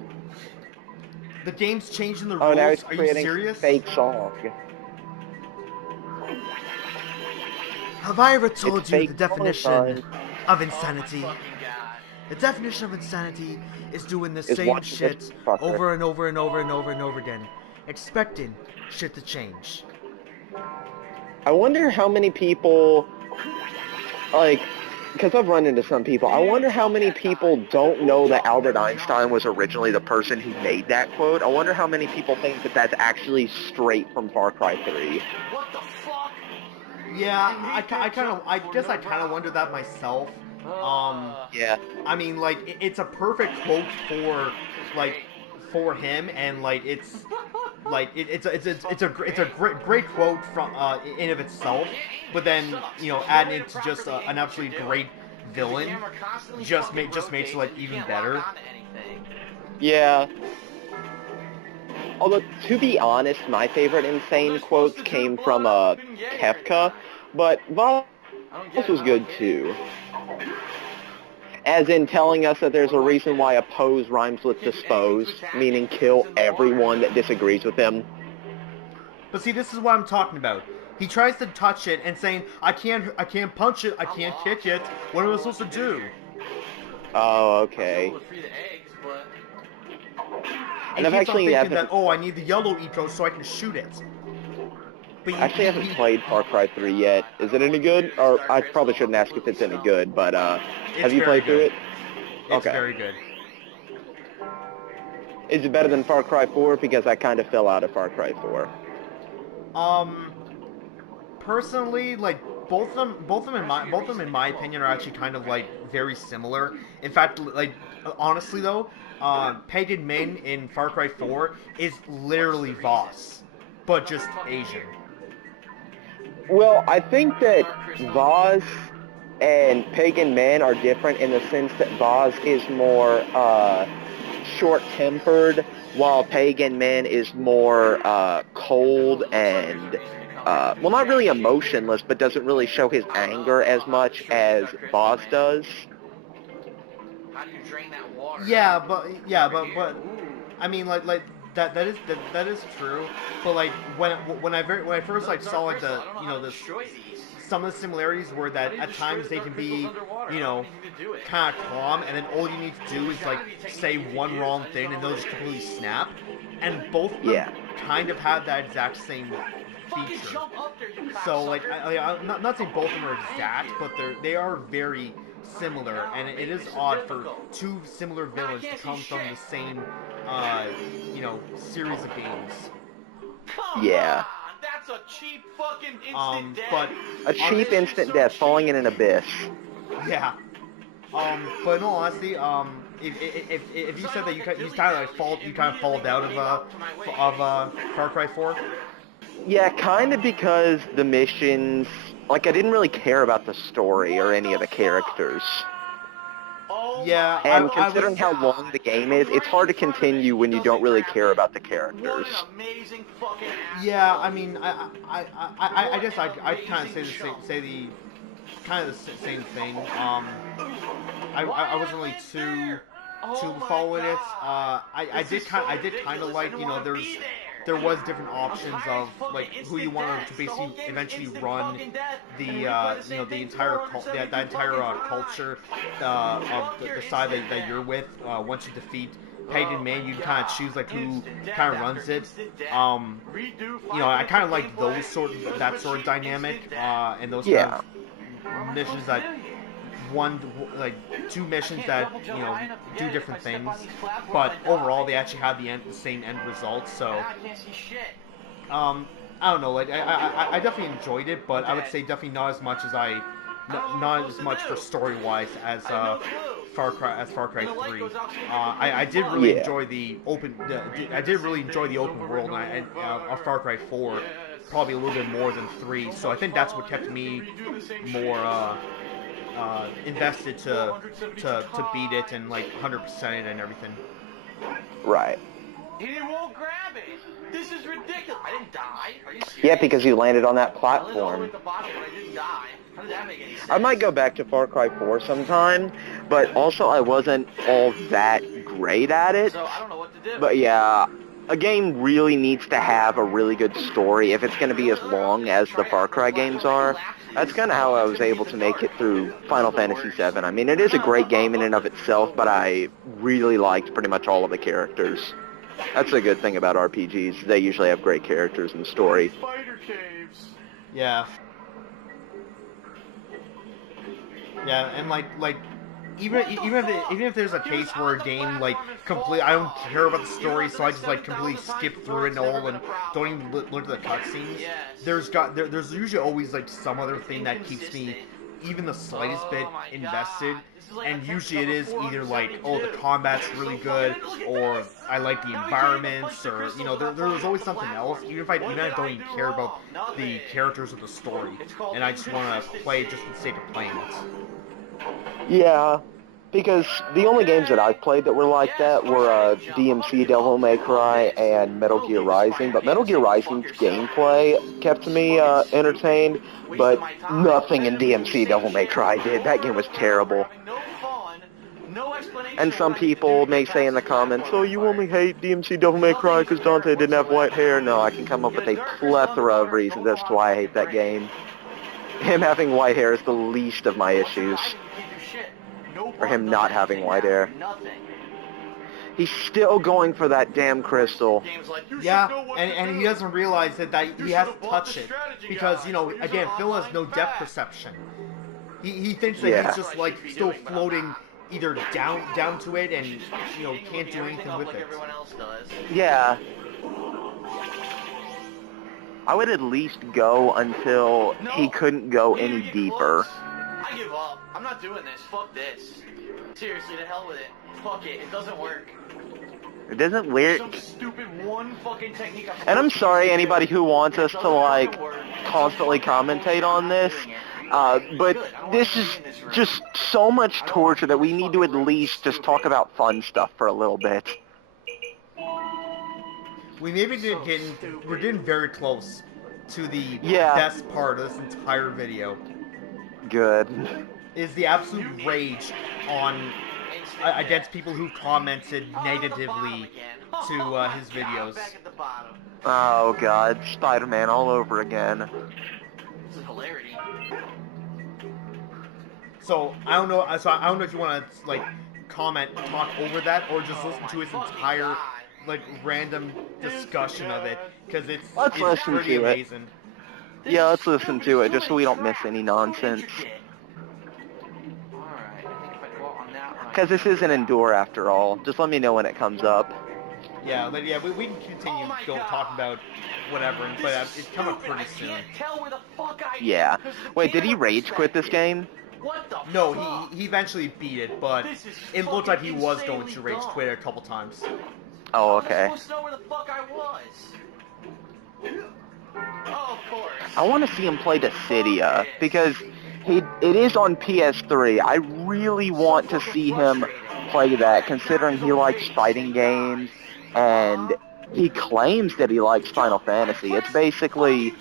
The game's changing the rules? Oh, now he's Are you creating serious? fake song. Have I ever told It's you fake the definition song, of insanity? Oh my fucking God. The definition of insanity is doing the Is same watching this shit fucker. over and over and over and over and over again, expecting shit to change. I wonder how many people, like, because I've run into some people, I wonder how many people don't know that Albert Einstein was originally the person who made that quote. I wonder how many people think that that's actually straight from Far Cry 3. What the fuck? Yeah, I guess I kind of wonder that myself. Yeah. I mean, like, it's a perfect quote for, like, for him, and like it's like it's a great quote from in of itself. But then adding it to just an absolutely great villain just makes it like even better. Yeah. Although, to be honest, my favorite insane quotes came from Kefka, but Voss was good too. As in telling us that there's a reason why oppose rhymes with dispose, meaning kill everyone that disagrees with him. But see, this is what I'm talking about. He tries to touch it and saying, I can't punch it, I can't kick it. What am I supposed to do? Oh, okay. And I've keeps on actually thinking haven't, that, oh, I need the yellow eco so I can shoot it. But actually haven't played Far Cry 3 yet. Is it any good? Or I probably shouldn't ask if it's any good, but have you played through it? It's Okay. very good. Is it better than Far Cry 4? Because I kind of fell out of Far Cry 4. Personally, like both of them in my opinion are actually kind of like very similar. In fact, like honestly though, Pagan Min in Far Cry 4 is literally Voss, but just Asian. Well, I think that Voss and Pagan Man are different in the sense that Voss is more short-tempered, while Pagan Man is more cold and, well, not really emotionless, but doesn't really show his anger as much as Voss does. How do you drain that water? But I mean, like that is true. But like when I first like saw like the some of the similarities were that at times they can be kind of calm, and then all you need to do is like say one wrong thing and they'll just completely snap. And both of them kind of have that exact same feature. So like I'm not saying both of them are exact, but they are very similar, and it is odd for two similar villains to come from the same series of games. Yeah. That's a cheap fucking instant death. But A cheap instant death, falling in an abyss. Yeah. But in all honesty, if you said that you kind of fall out of Far Cry 4. Yeah, kind of because the missions, like, I didn't really care about the story or any of the characters. Yeah, And considering how long the game is, it's hard to continue when you don't really care about the characters. Yeah, I mean, I guess I kind of say the same thing. I wasn't really too following it. I did kind of like there was different options of like who you wanted to basically eventually run the the entire that entire culture of the side that you're with once you defeat Pagan Man. You can kind of choose like who kind of runs it. I kind of like those that sort of dynamic and those kind of missions that two missions that do different things, but overall they actually have the same end result. So I don't know, like I definitely enjoyed it, but I would say definitely not as much for story wise as Far Cry 3. I did really enjoy the open world of Far Cry 4 probably a little bit more than 3, so I think that's what kept me more invested to beat it and like 100% it and everything. Right. He won't grab it. This is ridiculous. I didn't die. Are you serious? Yeah, because you landed on that I landed all the way platform. at the bottom, but I didn't die. How did that make any sense? I might go back to Far Cry 4 sometime, but also I wasn't all that great at it. So I don't know what to do. But yeah, a game really needs to have a really good story if it's going to be as long as the Far Cry games are. That's kind of how I was able to make it through Final Fantasy VII. I mean, it is a great game in and of itself, but I really liked pretty much all of the characters. That's a good thing about RPGs. They usually have great characters and story. Spider caves. Yeah. Yeah, and like even if there's a case where a game like I don't care about the story, so I just like completely skip through it all and don't even look at the cutscenes. There's usually always like some other thing that keeps me even the slightest bit invested, and usually it is either like, oh, the combat's really good, or I like the environments, or there's always something else. Even if I don't even care about the characters or the story, and I just want to play it just for the sake of playing it. Yeah, because the only games that I've played that were like that were DMC Devil May Cry and Metal Gear Rising, but Metal Gear Rising's gameplay kept me entertained, but nothing in DMC Devil May Cry did. That game was terrible. And some people may say in the comments, oh, you only hate DMC Devil May Cry because Dante didn't have white hair. No, I can come up with a plethora of reasons as to why I hate that game. Him having white hair is the least of my issues. Or him not having white hair. He's still going for that damn crystal. Yeah, and he doesn't realize that he has to touch it. Because, again, Phil has no depth perception. He thinks that he's just, like, still floating either down to it and, can't do anything with it. Yeah. I would at least go until he couldn't go any deeper. I give up. I'm not doing this. Fuck this. Seriously, to hell with it. Fuck it. It doesn't work. It doesn't work. Some stupid one fucking technique. And I'm sorry anybody who wants us to like constantly commentate on this, but this is just so much torture that we need to at least just talk about fun stuff for a little bit. We maybe we're getting very close to the best part of this entire video. Good. Is the absolute rage against people who commented negatively to his videos. Oh god, Spider-Man all over again. This is hilarity. So I don't know if you want to like talk over that, or just listen to his entire like random discussion of it, because it's pretty amazing. Yeah, let's listen to it just so we don't miss any nonsense. Because this is an Endure after all. Just let me know when it comes up. Yeah, we can continue talking about whatever, but it's coming pretty soon. Yeah. Wait, did he rage quit this game? No, he eventually beat it, but it looked like he was going to rage quit a couple times. Oh, okay. I want to see him play Dissidia, because it is on PS3. I really want to see him play that, considering he likes fighting games, and he claims that he likes Final Fantasy. It's basically...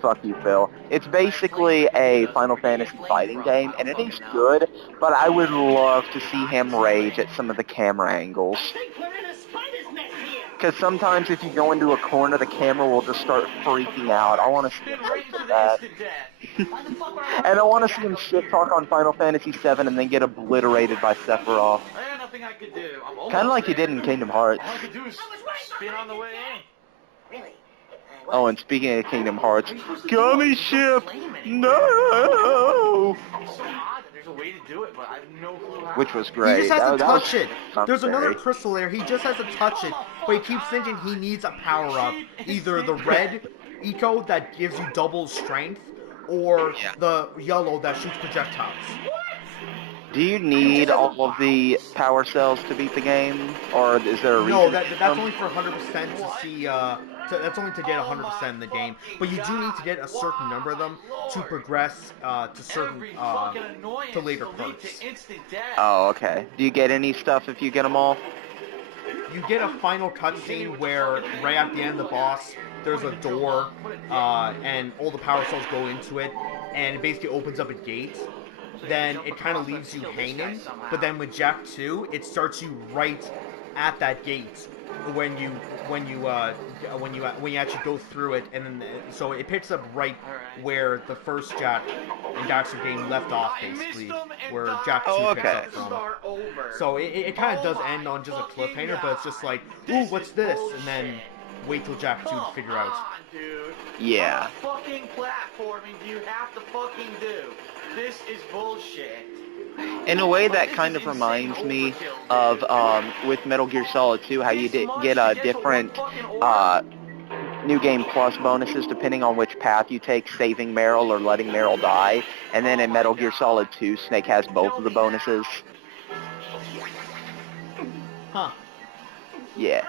Fuck you, Phil. It's basically a Final Fantasy fighting game, and it is good, but I would love to see him rage at some of the camera angles. Because sometimes if you go into a corner, the camera will just start freaking out. I want to see him rage at that. And I want to see him shit-talk on Final Fantasy VII and then get obliterated by Sephiroth. Kind of like he did in Kingdom Hearts. Spin on the way in. Really? Oh, and speaking of Kingdom Hearts, Gummy Ship! No! It's so odd that there's a way to do it, but I have no clue how. Which was great. He just has to touch it. There's There's another crystal there. He just has to touch it, but he keeps thinking he needs a power-up. Either the red eco that gives you double strength, or the yellow that shoots projectiles. Do you need all of the power cells to beat the game, or is there a reason? No, that's only for 100% to that's only to get 100% in the game. But you do need to get a certain number of them to progress to certain to later parts. Oh, okay. Do you get any stuff if you get them all? You get a final cutscene where right at the end of the boss, there's a door, and all the power cells go into it, and it basically opens up a gate. Then it kind of leaves you hanging, but then with Jack 2, it starts you right at that gate when you actually go through it, and then so it picks up right where the first Jack and Daxter game left off, basically, where Jack 2 Oh, picks okay. up from. So it kind of does end on just a cliffhanger, but it's just like, ooh, what's this? And then wait till Jack 2 to figure out. Dude. Yeah. What fucking platforming do you have to fucking do? This is bullshit. In a way, that kind of reminds me of with Metal Gear Solid 2, how you get different New Game Plus bonuses depending on which path you take, saving Meryl or letting Meryl die. And then in Metal Gear Solid 2, Snake has both of the bonuses. Huh. Yeah.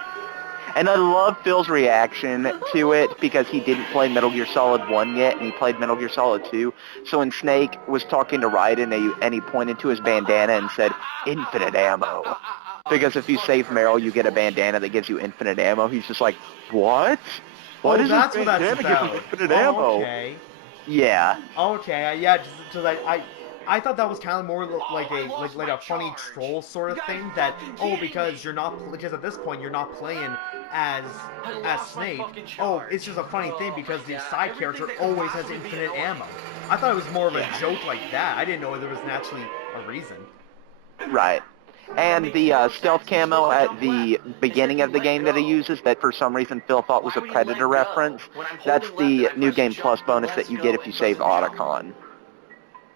And I love Phil's reaction to it because he didn't play Metal Gear Solid 1 yet, and he played Metal Gear Solid 2. So when Snake was talking to Raiden, and he pointed to his bandana and said, "Infinite ammo." Because if you save Meryl, you get a bandana that gives you infinite ammo. He's just like, what? What Oh, is that's this what that's bandana gives about. me infinite ammo? Okay. Yeah. Okay, yeah, just like I thought that was kind of more like a funny troll sort of thing that because you're not because at this point you're not playing as Snake. Oh, it's just a funny thing because the side character always has infinite ammo. I thought it was more of a joke like that. I didn't know there was actually a reason. Right. And the stealth camo at the beginning of the game that he uses, that for some reason Phil thought was a Predator reference, that's the New Game Plus bonus that you get if you save Otacon.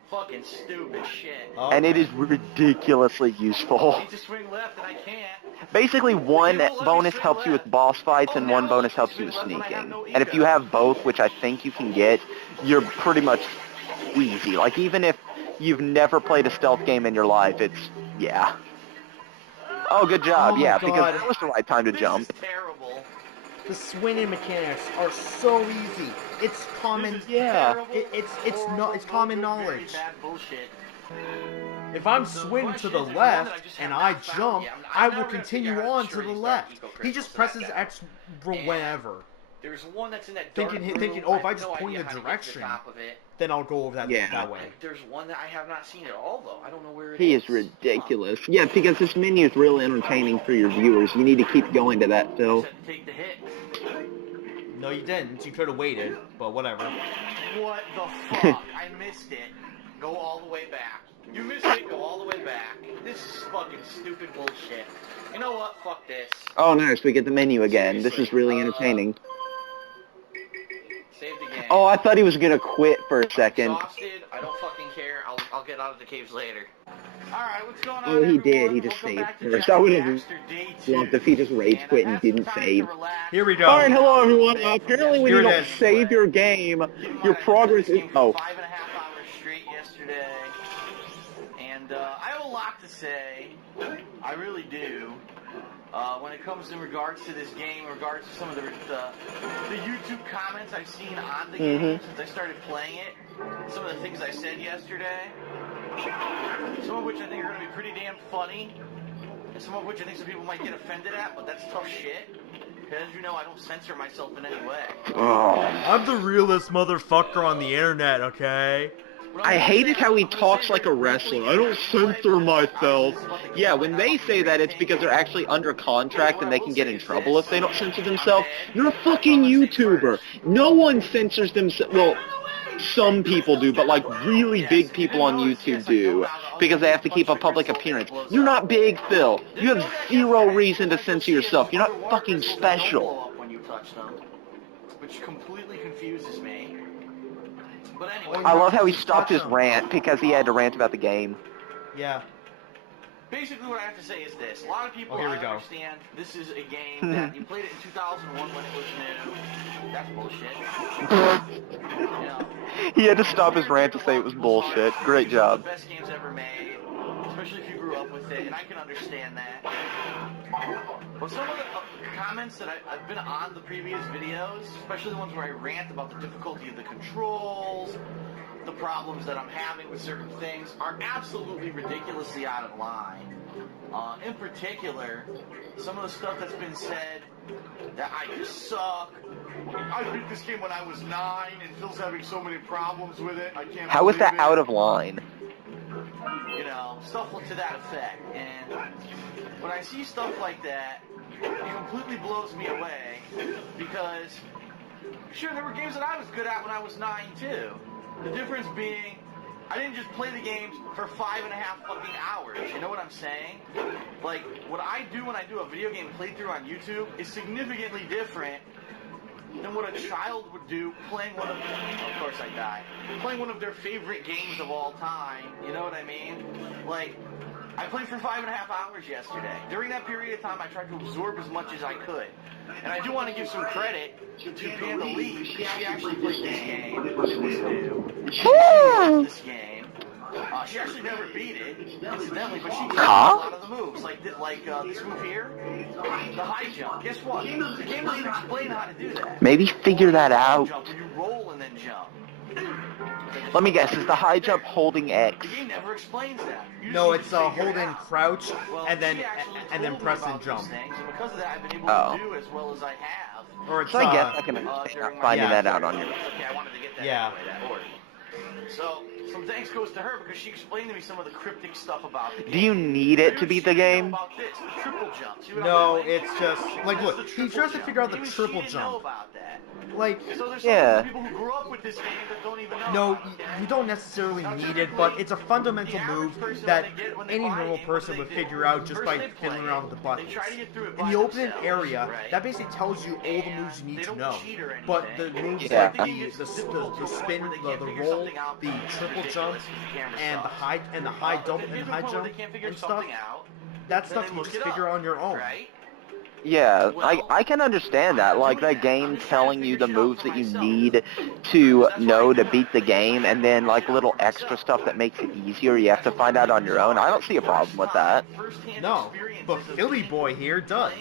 Fucking stupid shit. And it is ridiculously useful. I need to swing left and I can't. Basically, one bonus helps you with boss fights and one bonus helps you with sneaking. And if you have both, which I think you can get, you're pretty much easy. Like, even if you've never played a stealth game in your life, it's, yeah. Oh, good job, Oh my yeah, God. because that was the right time to jump. This is terrible. The swinging mechanics are so easy. It's common. Yeah. It's common knowledge. Bad bullshit. If I'm swing to the left and I jump, I will continue on to the left. He just presses X whenever. There's one that's in that dark Thinking, room. oh, if I have just no point idea the how to get to direction, top of it. then I'll go over that way. There's one that I have not seen at all, though. I don't know where it is. He is ridiculous. Yeah, because this menu is really entertaining for your viewers. You need to keep going to that, Phil. Said take the hit. No, you didn't. You could have waited, but whatever. What the fuck? I missed it. Go all the way back. You missed it. Go all the way back. This is fucking stupid bullshit. You know what? Fuck this. Oh, nice. We get the menu again. This is really entertaining. Save the game. Oh, I thought he was going to quit for a second. Exhausted. I don't fucking care. I'll get out of the caves later. Alright, what's going on, Oh, he did. everyone? He just Welcome saved back to first. Jack I would and have Daxter Day 2. loved if he just rage And quit I've and had some didn't time save. to relax. Here we go. Alright, hello everyone. Apparently when Here you it don't is. save your game, Keep in mind, your I played progress this is... game for Oh. 5.5 hours straight yesterday. And I have a lot to say. I really do. When it comes in regards to this game, in regards to some of the YouTube comments I've seen on the game since I started playing it, some of the things I said yesterday, some of which I think are going to be pretty damn funny, and some of which I think some people might get offended at, but that's tough shit. Because as you know, I don't censor myself in any way. Oh. I'm the realest motherfucker on the internet, okay? I hated how he talks like a wrestler. I don't censor myself. Yeah, when they say that, it's because they're actually under contract and they can get in trouble if they don't censor themselves. You're a fucking YouTuber. No one censors themselves. Well, some people do, but like really big people on YouTube do, because they have to keep a public appearance. You're not big, Phil. You have zero reason to censor yourself. You're not fucking special. Which completely confuses me. But anyway, I love how he stopped his rant because he had to rant about the game. Yeah. basically what I have to say is this. A lot of people here we I go. understand this is a game that you played it in 2001 when it was new. That's bullshit. You know, He had to stop his rant to say it was bullshit. Great Some of job. the best games ever made, especially if you grew up with it, and I can understand that. But some of the comments that I've been on the previous videos, especially the ones where I rant about the difficulty of the controls, the problems that I'm having with certain things, are absolutely ridiculously out of line. In particular, some of the stuff that's been said that I just suck. I beat this game when I was 9, and Phil's having so many problems with it. I can't. How is that believe it. out of line? You know, stuff to that effect. And when I see stuff like that, it completely blows me away because, sure, there were games that I was good at when I was 9 too. The difference being, I didn't just play the games for 5.5 fucking hours. You know what I'm saying? Like, what I do when I do a video game playthrough on YouTube is significantly different than what a child would do playing one of course I die, playing one of their favorite games of all time. You know what I mean? Like, I played for 5.5 hours yesterday. During that period of time, I tried to absorb as much as I could. And I do want to give some credit to Panda Lee, because she actually played this game when it was new. She loved this game. She actually never beat it, incidentally, but she got a lot of the moves. Like this move here, the high jump. Guess what? The game doesn't explain how to do that. Maybe figure that out. Jump, where you roll and then jump. Let me guess, is the high jump holding X? The game never explains that. No, it's holding crouch and then press and jump. Things, and because of that, I've been able to do as well as I have. Or it's So I guess I can understand finding that out on your own. Okay, I wanted to get that anyway, that order. So, some thanks goes to her because she explained to me some of the cryptic stuff about the game. Do you need it to beat the game? About this, the triple jump. See what No, I'm doing? it's just like, look, he tries to figure out the Even triple she didn't know jump. about that. Like, So there's Yeah. some people who grew up with this game that don't even know. no, about it. you don't necessarily Now, need it, but it's a fundamental the average move person, that when they any buy normal it, what person do would they do? figure out just First by they play fiddling it, around with the buttons. They try to get through it In by the open themselves, area, right? that basically tells you all the And moves you need they to don't know. cheat or But the anything. moves Yeah. like The game gets the difficult to a point spin, where they the can't figure roll, something out the because it's triple ridiculous jump, because the camera and the sucks. high and the high But double if they and get to high a point where jump they can't figure and stuff. something out, That then stuff they you look just it figure up, on your own. right? Yeah, Well, I can understand that. I'm Like, doing that that. I'm game's just trying to telling you figure the shit out moves for that you myself. need to That's what I know do to when beat the I play game, games. and then, I like, figure it out little for extra myself. stuff that makes it easier you have to find out on your own. I don't see a problem with that. No, but Philly Boy here does.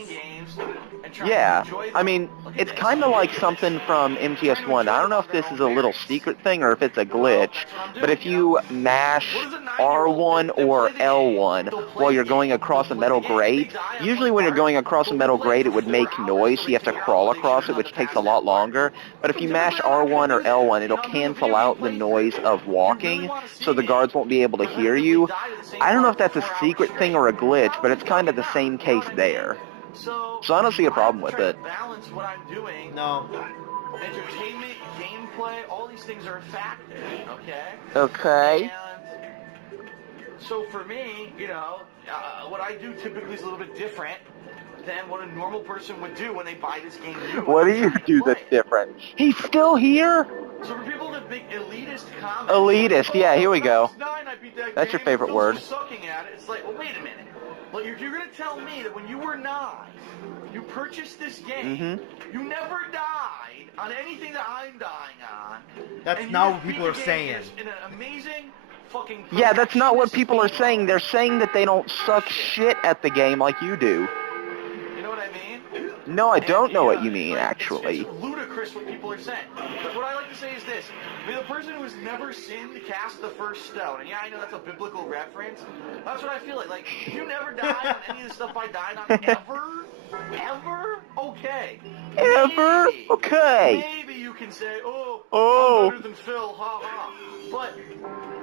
Yeah, I mean, it's kind of like something from MGS1. I don't know if this is a little secret thing or if it's a glitch, but if you mash R1 or L1 while you're going across a metal grate, usually when you're going across a metal grate it would make noise, so you have to crawl across it, which takes a lot longer. But if you mash R1 or L1, it'll cancel out the noise of walking, so the guards won't be able to hear you. I don't know if that's a secret thing or a glitch, but it's kind of the same case there. So I don't see a problem with it. Balance what I'm doing. No. Entertainment, gameplay, all these things are a factor. Okay. Okay. And so for me, you know, what I do typically is a little bit different than what a normal person would do when they buy this game new. What do you do that's different? He's still here? So for people that make elitist comments, Elitist, yeah, here we when I go. was 9, I beat that That's your game, favorite Phil's word. just sucking at it. It's like, well, wait a minute. Like, if you're going to tell me that when you were 9, you purchased this game, you never died on anything that I'm dying on. That's and not you what beat people the are game saying. In an amazing fucking Yeah, that's not what people are perfectionist saying. They're saying that they don't suck shit at the game like you do. You know what I mean? No, I don't know what you Yeah, mean, like, actually. It's ludicrous what people are saying. But what I like to say is this. I mean, the person who has never sinned cast the first stone. And yeah, I know that's a biblical reference. That's what I feel like. Like, if you never died on any of the stuff I died on ever, okay. Ever? Maybe, Okay. Maybe you can say, oh, Oh. I'm better than Phil, ha ha. But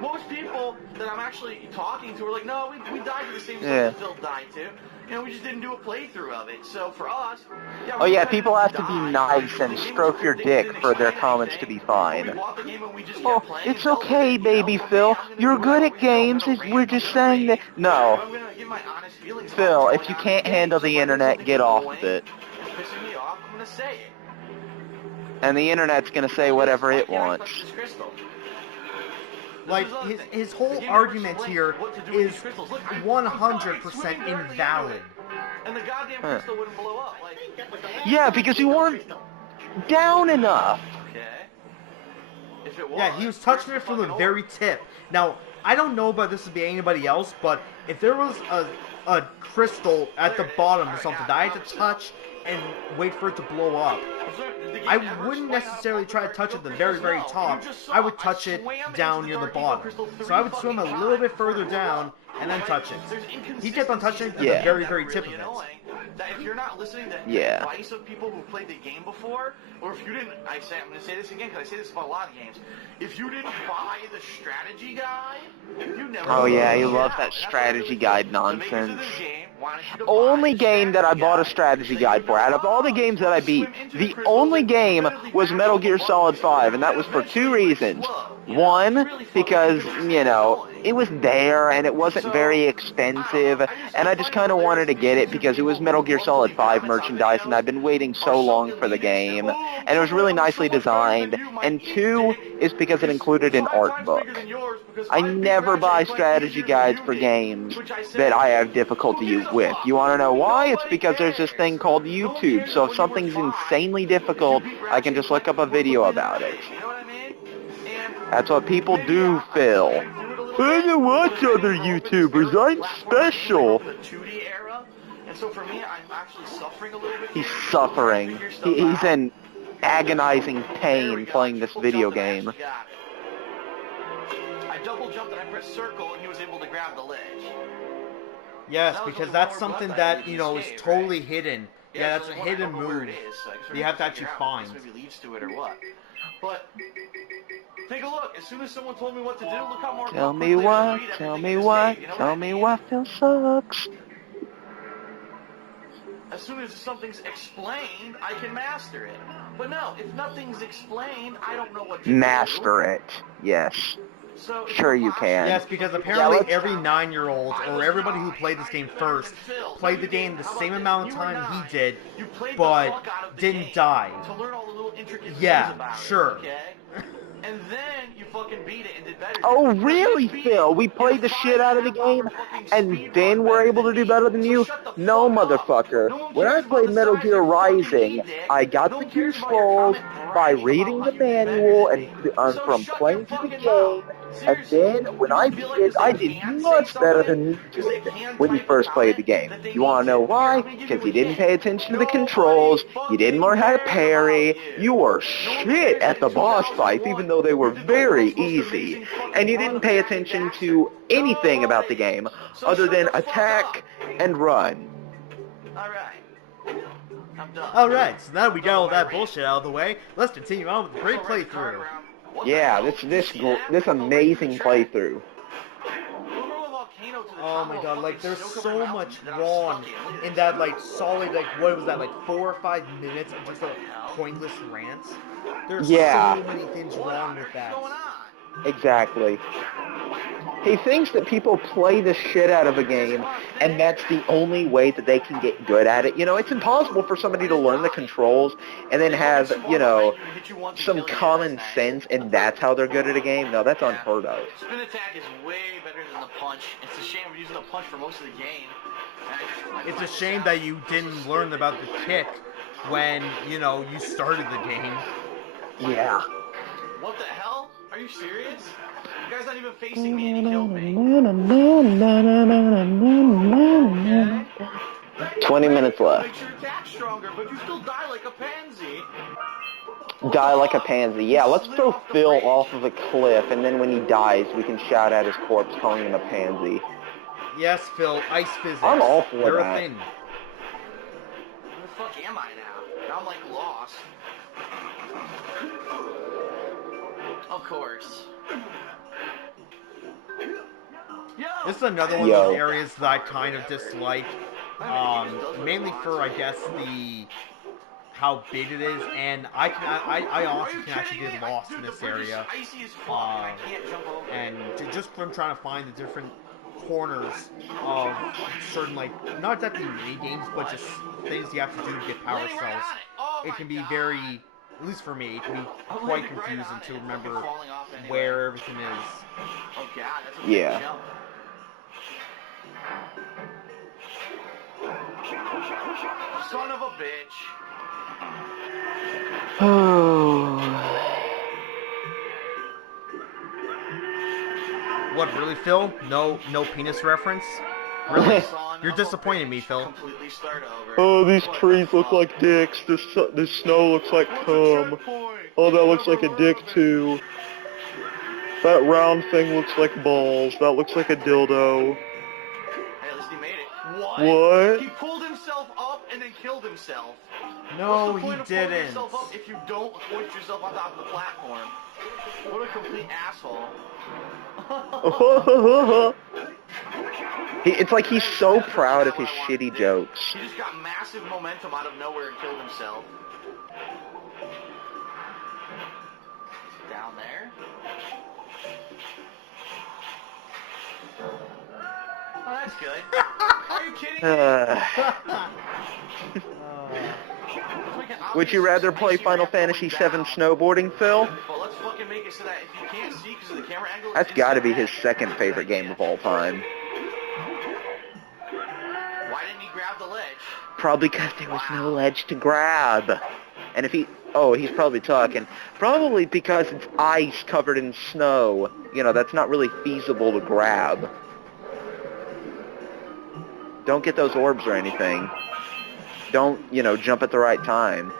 most people that I'm actually talking to are like, no, we died to the same stuff that Phil died to. You know, we just didn't do a playthrough of it. So for us, yeah, Oh we yeah, decided people have to be die. nice and The game was stroke cool. your Things dick didn't for their explain comments to anything, be but we fine. bought the game and we just Oh, kept playing it's and dealt with okay, it, you baby know? For Phil. me, I'm gonna You're do good it. at games. I'm gonna We're rant, just I'm gonna saying that. rage. No. I'm gonna give my honest feelings about Phil, what's if you going on can't in the handle game. the So if I think internet, something's get off annoying, of it. it's pissing me off, I'm gonna say it. And the internet's gonna say whatever Why it can't I wants. touch this crystal? Like, This is another thing. his The whole game never argument explains here what to do with is these crystals. Look, I'm 100% swimming directly into invalid. it, and the goddamn crystal wouldn't blow up. Like, Yeah, because you weren't down enough. okay. If it was, Yeah, he was touching it where's from the the fucking very orb? tip. Now, I don't know about this would be anybody else, but if there was a crystal at the bottom or something that I had to touch and wait for it to blow up, I wouldn't necessarily try to touch it at the very, very top. I would touch it down near the bottom. So I would swim a little bit further down and then touch it. He kept on touching it at the Yeah. very, very tip of it. That if you're not listening to Yeah. advice of people who played the game before, or if you didn't, I'm going to say this again because I say this about a lot of games. If you didn't buy the strategy guide, you never. Oh yeah, you figured it love out. that And that's strategy what guide the makers of nonsense. this game wanted you to Only buy the game that I bought a guide. strategy They guide would for. know, Out of all the oh, games you're that I supposed to beat, swim into the crystals only and game repeatedly was back Metal off Gear above Solid it. 5, and that was for Eventually two it would reasons. slow, you know? One, It's really fucking because, confusing. you know, Annoying. it was there and it wasn't So, very I expensive, don't know. and I just kind of wanted to get it because it was Metal Gear Solid 5 merchandise, and I've been waiting so long for the game, and it was really nicely designed, and two is because it included an art book. I never buy strategy guides for games that I have difficulty with. You want to know why? It's because there's this thing called YouTube, so if something's insanely difficult, I can just look up a video about it. You know what I mean? And That's what people do, Phil. I don't watch other YouTubers, I'm special. The 2D era, and so for me, I'm actually suffering a little bit. He's here. suffering. Figure stuff He's out. in agonizing There we pain go. playing this Triple video jumped and I game. actually got it. I double jumped and I pressed circle, and he was able to grab the ledge. Yes, That was because only that's one something more button that, I you know, is escaped, totally right? hidden. Yeah, it's that's a only one, I hidden don't know where move. it is, so I guess we're You have to gonna actually figure out if find. this maybe leads to it or what. But take a look. As soon as someone told me what to do, look how more. Tell me quickly I what, read tell everything me in this what, game, you know tell I me mean? what, Phil sucks. As soon as something's explained, I can master it. But no, if nothing's explained, I don't know what to do. Master it, yes. So it's Sure you impossible. can. Yes, because Some people apparently let's- every 9-year-old or everybody who played this game first played the game the same amount of time he did, You played the but fuck out of the didn't game die. to learn all the little intricate Yeah, things about sure. it, okay? And then you fucking beat it and did better. Oh, Because really, you beat Phil? it We in played the 5 shit out of the and a half game, hour fucking and speed then run we're better able to than do me. better than So you? shut the No, fuck up. motherfucker. No one When I cares about played the Metal size Gear of your fucking Rising, game, Dick. I got No the one cares about your controls comment by bragging reading about the how you did better manual than and me. So from shut playing your through the fucking mouth. game, and Seriously. then when You I feel beat like it, 'cause I they did can say much better something, than you 'cause they did can when you type a first played the comment, game. that they You want need to know to. Here, why? I'm gonna give Because you you a didn't hint. pay attention to the Nobody controls, you didn't fucking learn how to cares parry, about you were No one shit cares at that the in boss fights, even 2001 though they were you did the very world's most easy. amazing fucking And you run didn't of pay Jack and attention Daxter. to anything about the Nobody. game So other shut than the fuck attack up. and run. Alright. I'm done. Alright, so now we got all Done with my that rant. bullshit out of the way, let's continue on with the great So I ran the card playthrough. around. What the Yeah, hell? this Did you see that? this I fell right through the amazing track. playthrough. Flew from a volcano to the Oh top my of a god, like fucking there's snow-covered so mountain much that I'm wrong stuck in. Look at in this. that like solid like what was that like 4 or 5 minutes of just like pointless rants. There's Yeah. so many things What wrong on with earth that. is going on? Exactly. He thinks that people play the shit out of a game, and that's the only way that they can get good at it. You know, it's impossible for somebody to learn the controls and then have, you know, some common sense, and that's how they're good at a game. No, that's unheard of. Spin attack is way better than the punch. It's a shame we're using the punch for most of the game. It's a shame that you didn't learn about the kick when, you know, you started the game. Yeah. What the hell? Are you serious? You guys not even facing me and he killed me. Okay? 20 minutes left. Makes your attack stronger, but you still die like a pansy. Die like a pansy. Yeah, let's throw Phil off of a cliff, and then when he dies, we can shout at his corpse calling him a pansy. Yes, Phil, ice physics. I'm all for They're that. a thing. Where the fuck am I now? Now I'm like lost. Of course. Yo! This is another one of those areas that I kind of dislike. Mainly for, I guess, how big it is, and I honestly can actually get lost in this area. And just from trying to find the different corners of certain, like, not exactly mini games, but just things you have to do to get power cells. It can be very, at least for me, it can be quite confusing to remember where everything is. Oh god, that's a Yeah. big jump. Son of a bitch. What, really, Phil? No penis reference? Really? Son You're of a disappointing bitch. me, Phil. Completely start over. Oh, these What trees the look fuck? like dicks. This snow looks like What's a cum. checkpoint? Oh, that looks Never like a heard dick of it. too. That round thing looks like balls. That looks like a dildo. Hey, at least he made it. What? What? He pulled himself up and then killed himself. No, What's the he point of pulling didn't. yourself up if you don't hoist yourself on top of the platform? What a complete asshole. It's like he's so proud of his shitty jokes. He just got massive momentum out of nowhere and killed himself. Down there. Oh, that's good. Are you kidding me? Would you rather play Final Fantasy VII snowboarding, Phil? But let's fucking make it so that if you can't see because of the camera angle, That's it's got to be instant his death. second favorite game of all time. Why didn't he grab the ledge? Probably because there was no ledge to grab. And if he... Oh, he's probably talking. Probably because it's ice covered in snow. You know, that's not really feasible to grab. Don't get those orbs or anything. Don't, jump at the right time.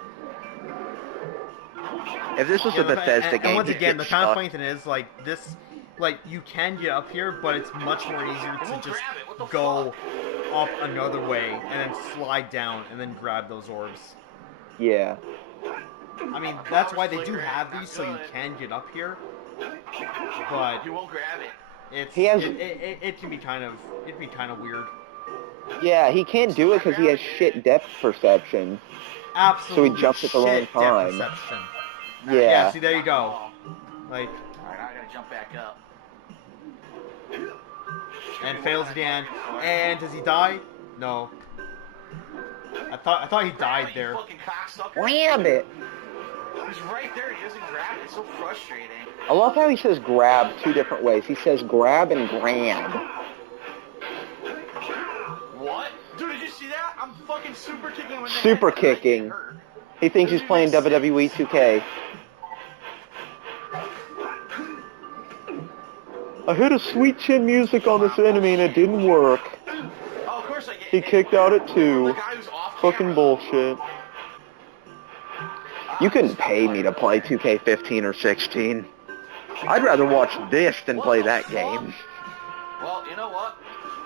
If this was a Bethesda game, and once he'd again, get the kind of stuck. funny thing is, like, this, like, you can get up here, but it's much more easier to just go up another way and then slide down and then grab those orbs. Yeah. I mean, that's why they do have these, so you can get up here. But You won't grab it. it can be kind of weird. Yeah, he can't do it because he has shit depth perception. Absolutely. So he jumps at the wrong shit time. Depth perception. Yeah. See, there you go. Like, Alright, now I gotta jump back up. and fails again. And does he die? No. I thought he died You there. fucking cocksucker. Grab it! He's right there. He doesn't grab it. It's so frustrating. I love how he says grab two different ways. He says grab and grab. What? Dude, did you see that? I'm fucking super kicking him in the Super head. and I get kicking. hurt. He thinks he's playing WWE 2K. I hit a sweet chin music on this enemy and it didn't work. Oh, of course I get He it. kicked out at The 2. guy who's off Fucking camera. bullshit. You couldn't pay me to play 2K15 or 16. I'd rather watch this than What play the that fuck? game. Well, you know what?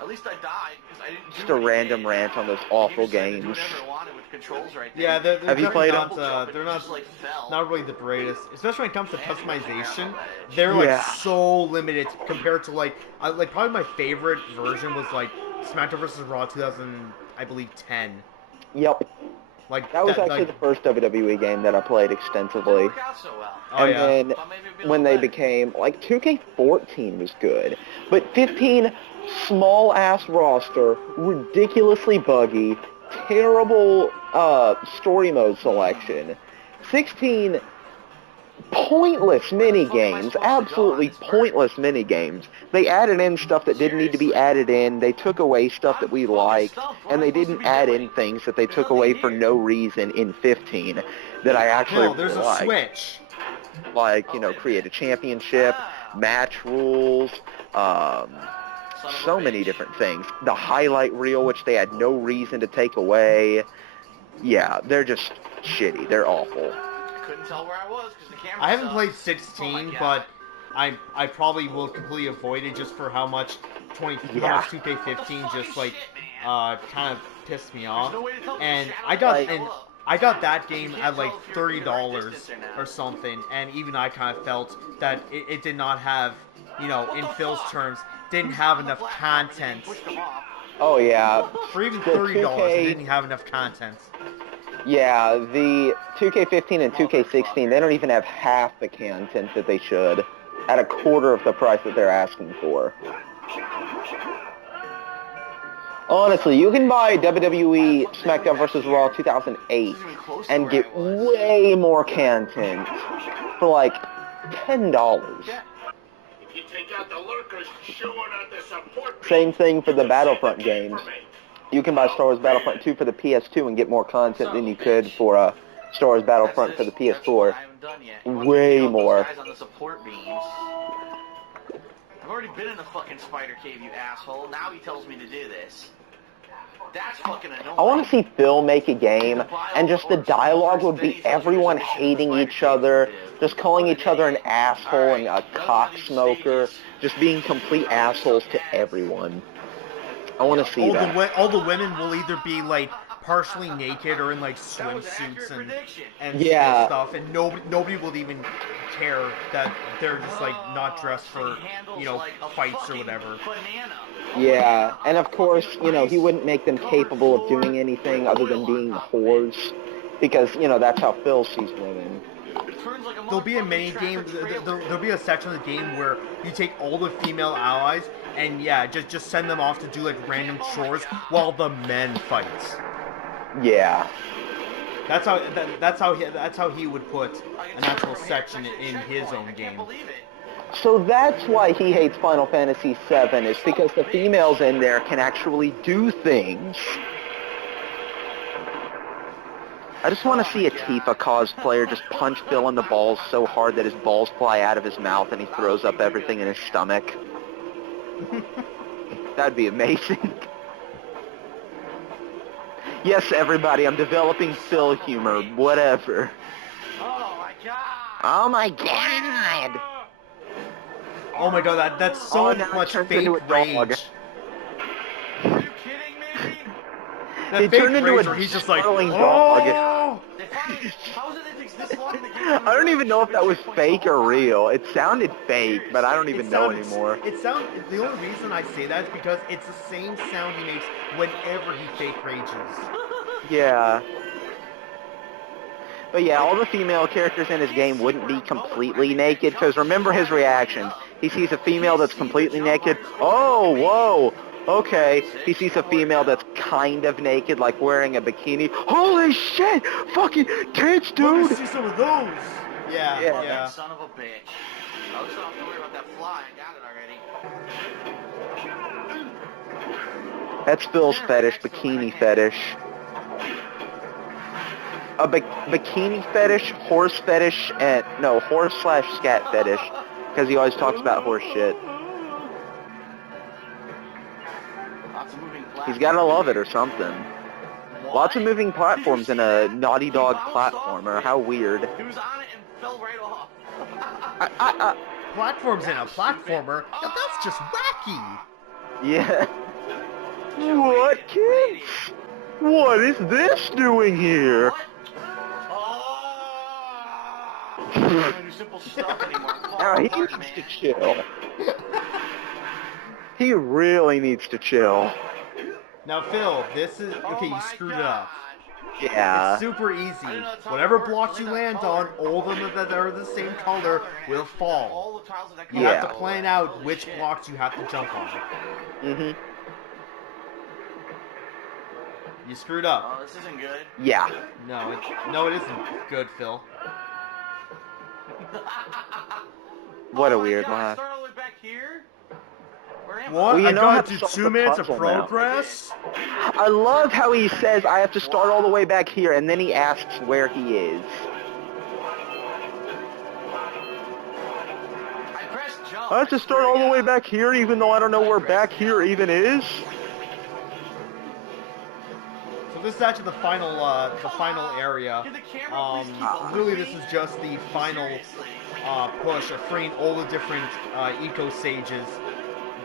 At least I died because I didn't Just do a anything. random rant on those The awful game decided to do games. whatever it wanted with controls right there. Yeah, they're Have you definitely played not, Double jump, they're it not just, like, fell. not really the greatest, especially when it comes to And he doesn't grab customization. the ledge. They're like Yeah. so limited compared to like probably my favorite version was like SmackDown vs. Raw 2000, I believe 10. Yep. Like That was actually like, the first WWE game that I played Didn't extensively. work out so well. oh And yeah. then Thought maybe it'd be a when little they better. became, like, 2K14 was good. But 15, small-ass roster, ridiculously buggy, terrible story mode selection. 16, pointless mini-games, absolutely pointless mini-games. They added in stuff that didn't need to be added in, they took away stuff that we liked, and they didn't add in things that they took away for no reason in 15 that I actually Phil, there's a liked. switch. Like, create a championship, match rules, so many different things. The highlight reel, which they had no reason to take away. Yeah, they're just shitty. They're awful. I couldn't tell where I was because the camera I haven't sucked. played Oh 16, my God. but I probably will completely avoid it just for how much how much 2K15 just like kind of pissed me off. There's no way to tell if And the shadow I got is and up. I got that game can't at like tell if you're in the right $30 distance or not. or something, and even I kind of felt that it did not have, What in the Phil's fuck? terms, didn't Who's have on the enough platform and then content. pushed him off? Oh, yeah. For even The $30, 2K it didn't have enough content. Yeah, the 2K15 and 2K16, they don't even have half the content that they should, at a quarter of the price that they're asking for. Honestly, you can buy WWE SmackDown vs. Raw 2008 and get way more content for like $10. If you take out the lurkers, sure out the support beam, Same thing for you the can Battlefront save the game games. for me. You can buy Star Wars Battlefront 2 for the PS2 and get more content than you could for Star Wars Battlefront for the PS4. I haven't done yet. He wants to Way beat up those more. guys on the support beams. I've already been in the fucking spider cave, you asshole. Now he tells me to do this. That's fucking annoying. I want to see Phil make a game, and just the dialogue would be everyone hating each other, just calling each other an asshole and a cocksmoker, just being complete assholes to everyone. I want to see that. All the women will either be like partially naked or in like swimsuits and Yeah. stuff, and nobody will even care that they're just like not dressed for, you know, fights or whatever. Yeah, and of course, you know, he wouldn't make them capable of doing anything other than being whores, because, you know, that's how Phil sees women. There'll be a mini game. There'll be a section of the game where you take all the female allies and yeah, just send them off to do like random chores while the men fights. Yeah. That's how he would put an actual section in his own game. So that's why he hates Final Fantasy VII, is because the females in there can actually do things. I just want to see a Tifa cosplayer just punch Phil in the balls so hard that his balls fly out of his mouth and he throws up everything in his stomach. That'd be amazing. Yes, everybody, I'm developing Phil humor, whatever. Oh my god! Oh my god! Oh my god, that's so much fake rage. Are you kidding me? That He fake turned into rage a where he's just like, snarling oh! How is it that it takes this long to get through I don't even know if that was fake or real. It sounded fake, but I don't even know anymore. The only reason I say that is because it's the same sound he makes whenever he fake rages. Yeah. But yeah, all the female characters in his game wouldn't be completely naked, because remember his reactions. He sees a female that's completely naked. Oh, whoa. Okay. He sees a female that's kind of naked, like wearing a bikini. Holy shit! Fucking tits, dude! Let me see some of those! Yeah. That son of a bitch. I was not have to worry about that fly. I got it already. That's Phil's fetish, bikini fetish. A bikini fetish, horse fetish, and no, horse/scat fetish, because he always talks about horse shit. He's gotta love it or something. Lots of moving platforms in a Naughty Dog platformer. How weird. He was on it and fell right off. Platforms in a platformer? Yeah, that's just wacky! Yeah. What, kids? What is this doing here? What? I don't do simple stuff anymore. Now he needs to chill. He really needs to chill. Now, Phil, this is... Okay, you screwed it up. Yeah. It's super easy. Whatever blocks you land on, all of them that are the same color will fall. You have to plan out which blocks you have to jump on. Mm-hmm. You screwed up. Oh, this isn't good. Yeah. No, it isn't good, Phil. What a Oh my weird God, laugh. start all the way back here? Where am What? Well, you I know how gotta to do solve 2 the minutes of puzzle now. progress? I love how he says, I have to start all the way back here, and then he asks where he is. I pressed jump. I have to start all the way back here, even though I don't know where back here even is? So this is actually the final area. Can the camera please keep Really, moving? this is just the final Seriously. push of freeing all the different eco sages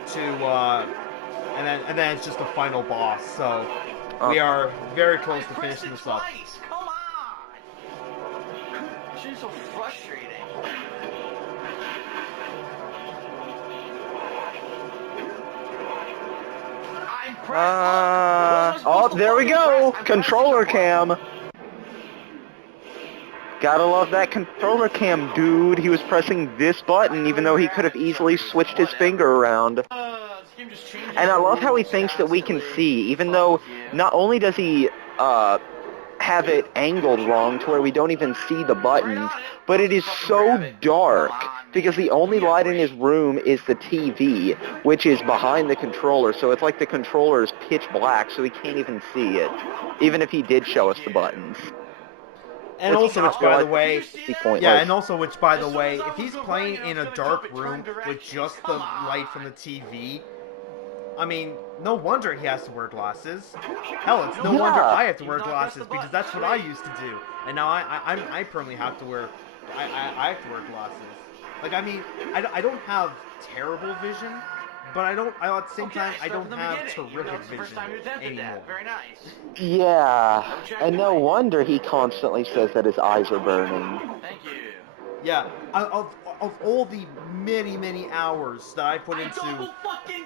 to, and then it's just the final boss. So we are very close to pressed finishing it this up. twice. Come on. This is so frustrating. I'm pressed. Oh, there we go! Controller cam! Gotta love that controller cam, dude. He was pressing this button even though he could have easily switched his finger around. And I love how he thinks that we can see, even though not only does he have it angled wrong to where we don't even see the buttons, but it is so dark because the only light in his room is the TV, which is behind the controller, so it's like the controller is pitch black, so he can't even see it, even if he did show us the buttons. And Which also, I which feel by the like way, is pretty pointless. yeah, and also, which by the way, if he's playing in a dark room with just the light from the TV, I mean, no wonder he has to wear glasses. Hell, it's no wonder Yeah. I have to wear glasses because that's what I used to do, and now I permanently have to wear I have to wear glasses. Like, I mean, I don't have terrible vision, but at the same time I don't have terrific vision anymore. Very nice. Yeah. And no wonder he constantly says that his eyes are burning. Thank you. Yeah, of all the many hours that I put into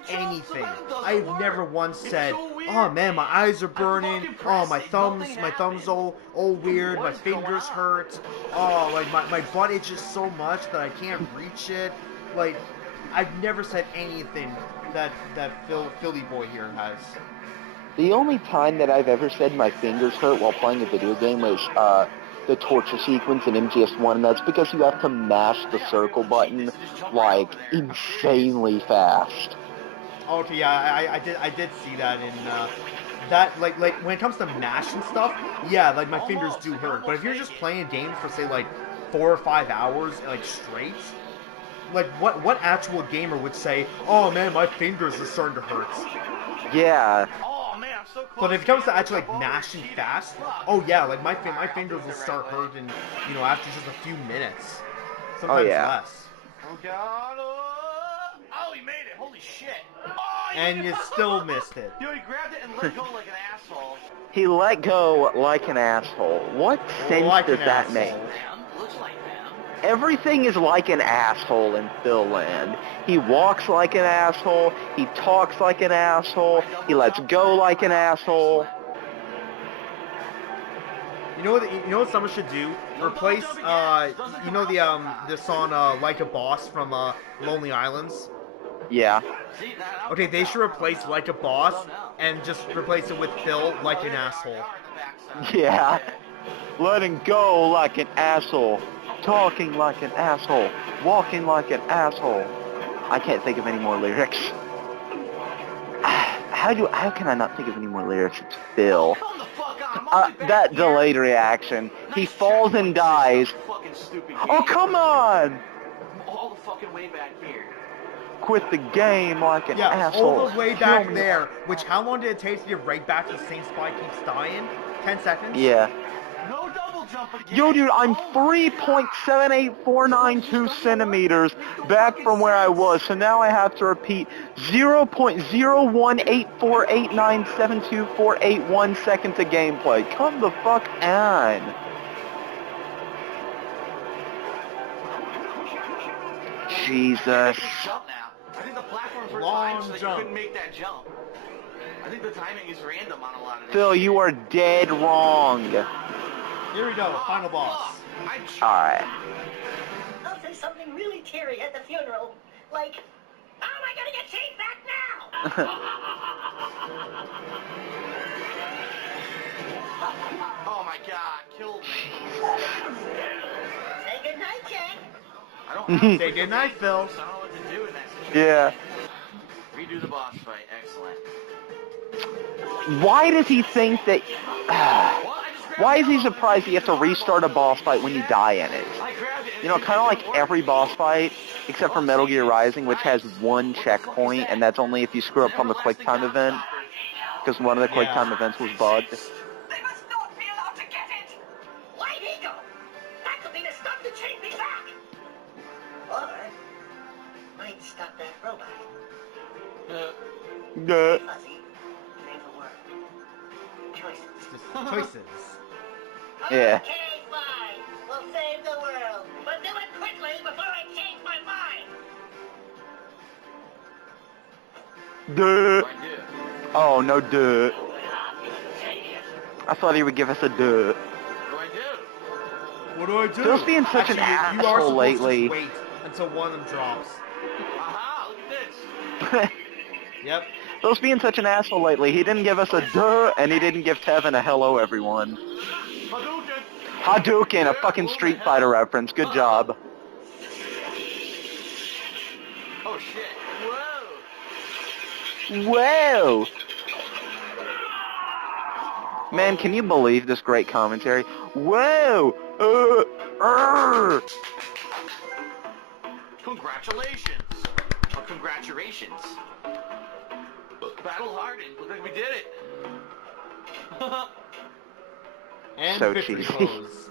anything, I've never once said, "Oh man, my eyes are burning. Oh, my thumbs all weird. My fingers hurt. Oh, like my butt itches so much that I can't reach it." Like, I've never said anything that Philly boy here has. The only time that I've ever said my fingers hurt while playing a video game was the torture sequence in MGS1, and that's because you have to mash the circle button like insanely fast. Okay, yeah, I did see that in that like when it comes to mash and stuff, yeah, like my fingers do hurt. But if you're just playing a game for say like 4 or 5 hours like straight, like what actual gamer would say, "Oh man, my fingers are starting to hurt." Yeah. Oh man, I'm so close. But if it comes to actually like mashing fast, oh yeah, like my fingers will start hurting, after just a few minutes, sometimes yeah. less. Oh god. Oh, he made it. Holy shit. Oh, And you still missed it. Dude, he grabbed it and let go like an asshole. He let go like an asshole. What sense Like does an that asshole. make? Looks like them. Everything is like an asshole in Phil Land. He walks like an asshole. He talks like an asshole. He lets go like an asshole. You know what someone should do? Replace the song Like a Boss from Lonely Islands? Yeah. Okay, they should replace Like a Boss and just replace it with Phil like an asshole. Yeah. Letting go like an asshole. Talking like an asshole. Walking like an asshole. I can't think of any more lyrics. How can I not think of any more lyrics? It's Phil. That delayed reaction. He falls and dies. Oh, come on! All the fucking way back here. Quit the game like an Yeah, asshole. all the way Kill back me. there, which how long did it take to get right back to the same spot he keeps dying? 10 seconds? Yeah. No double jump again. Yo, dude, I'm 3.78492 centimeters back from where I was, so now I have to repeat 0.01848972481 seconds of gameplay. Come the fuck on. Jesus. Jump now. I think the platforms were Long timed so that you jump. couldn't make that jump. I think the timing is random on a lot of this. Phil, you are dead wrong. Here we go, final boss. Alright. I'll say something really teary at the funeral. Like, how am I gonna get Kate back now? Oh my god, killed me. Say goodnight, Jack. I don't have Say goodnight, Phil. so I don't know what to do in that situation. Yeah. Redo the boss fight. Excellent. Why does he think that... why is he surprised he has to restart a boss fight when you die in it? You know, kind of like every boss fight, except for Metal Gear Rising, which has one checkpoint, and that's only if you screw up on the quick time event, because one of the quick time events was bugged. They must not be allowed to get it! White Eagle! That could be the stuff to take me back! Or, might stop that robot. Fuzzy. Favorite word. Choices. Just choices. Yeah. Okay, fine. We'll save the world. But do it quickly before I change my mind! Duh. What do I do? Oh, no duh. I thought he would give us a duh. What do I do? What do I do? Phil's being such an Actually, you are asshole supposed lately. to just wait until one of them drops. Aha, look at this. Yep. Phil's being such an asshole lately. He didn't give us a duh, and he didn't give Tevin a hello, everyone. Hadouken. Hadouken, a fucking Street Fighter reference. Good job. Oh shit. Whoa. Whoa! Man, can you believe this great commentary? Whoa! Congratulations. Or congratulations. Battle hardened. Look like we did it. And So victory cheesy. pose.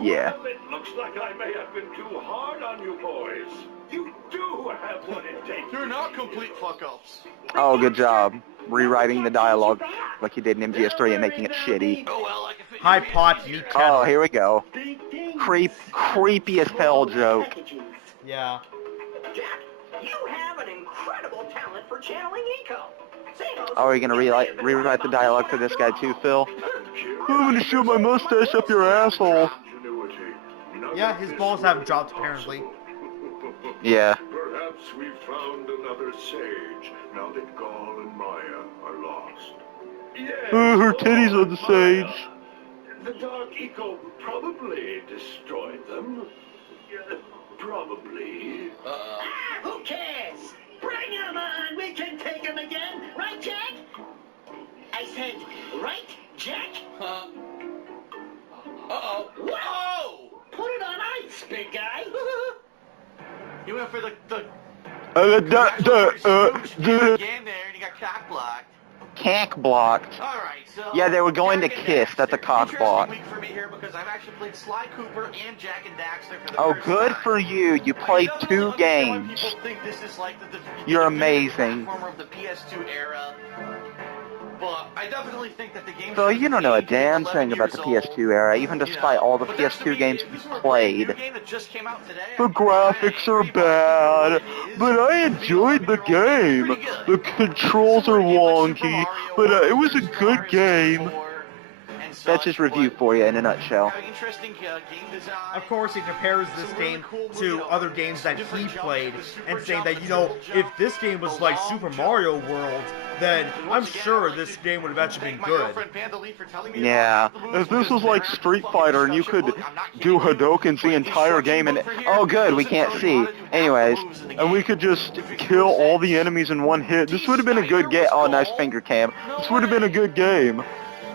Yeah. Well, it looks like I may have been too hard on you boys. You do have what it takes. You're not complete fuck-ups. Oh, good job. Rewriting the dialogue like you did in MGS3 and making it shitty. Oh, well, I can fit High your pot, fancy meat here. kettle. Oh, here we go. Big things. Creepy as hell joke. Packages. Yeah. Jack, you have an incredible talent for channeling eco. Oh, are you gonna rewrite the dialogue for this guy too, Phil? I'm gonna shoot my mustache up your asshole. Yeah, his balls haven't dropped apparently. Yeah. Perhaps we've found another sage now that Gaul and Maya are lost. Yes, Her titties on the Maya. sage. The Dark Eco probably destroyed them. Yeah, probably. Who cares? Bring 'em on. We can take 'em again. Right, Jack? I said, right, Jack? Uh-oh. Whoa! Put it on ice, big guy. You went for the Again there, and you got cock blocked. Cack blocked. All right, so Yeah, they were going to Jack and kiss. That's a Daxter. cock block. Interesting week for me here because I've actually played Sly Cooper and Jack and Daxter for the Oh, first good time. for you. You played I definitely 2 understand why games. people think this is like the You're definitive amazing. platformer of the PS2 era. But I definitely think that the game. Phil, you don't know a 8, damn 11 thing about the years PS2 era, even old, despite all the But that's to PS2 me, games if you this were a brand new played. game that just came out today, The I'd be kinda graphics are angry, but I bad, think for what it is, but I being an enjoyed the 11-year-old game, game. it's pretty The good. controls are Similar to like Super wonky, Mario but World it was or a Super good Mario game. 64 and That's such, his review but for you in a nutshell. having interesting game design. Of course, he compares this Some really game cool to movie other art, games some that he different jumps, played, the super and saying jump, that, the you know, triple if jump, this game was the like long Super jump. Mario World, then And I'm once again, sure I'd like this to game would have actually thank been my good. girlfriend Panda Lee for telling me Yeah, about the moves if this because was like they're Street fucking Fighter and you instruction could book. I'm not do kidding you, Hadokens the but entire instruction game and book for here oh good, we doesn't can't tell you see. how to do half the Anyways, moves in the and we game. could just It makes kill no all the sense. enemies in one hit. This would have been a good D. game. Snyder Oh, nice was finger cam. No This would have been a way. good game.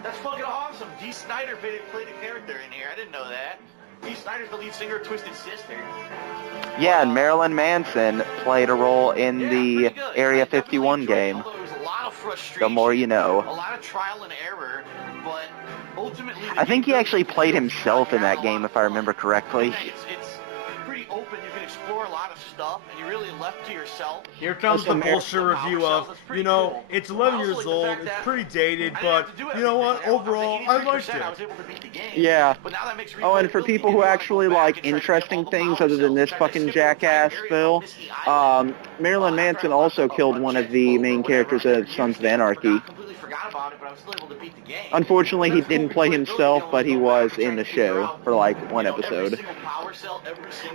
That's fucking awesome. D. Snyder played a character in here. I didn't know that. D. Snyder's the lead singer of Twisted Sister. Yeah, and Marilyn Manson played a role in Yeah, the pretty good. Area I definitely 51 enjoyed it, game. although it was a lot of frustration, The more you know. a lot of trial and error, but ultimately I think he actually played himself in that game, if I remember correctly. It's pretty open. You can explore a lot of stuff, and you're really left to yourself. Here comes the bullshit review of, you know, it's 11 years old, it's pretty dated, but, you know what, overall, I liked it. Yeah. But now that makes Oh, and for people who actually like interesting things other than this fucking jackass, Phil, Marilyn Manson also killed one of the main characters of Sons of Anarchy. Unfortunately, he didn't play himself, but he was in the show for like one episode.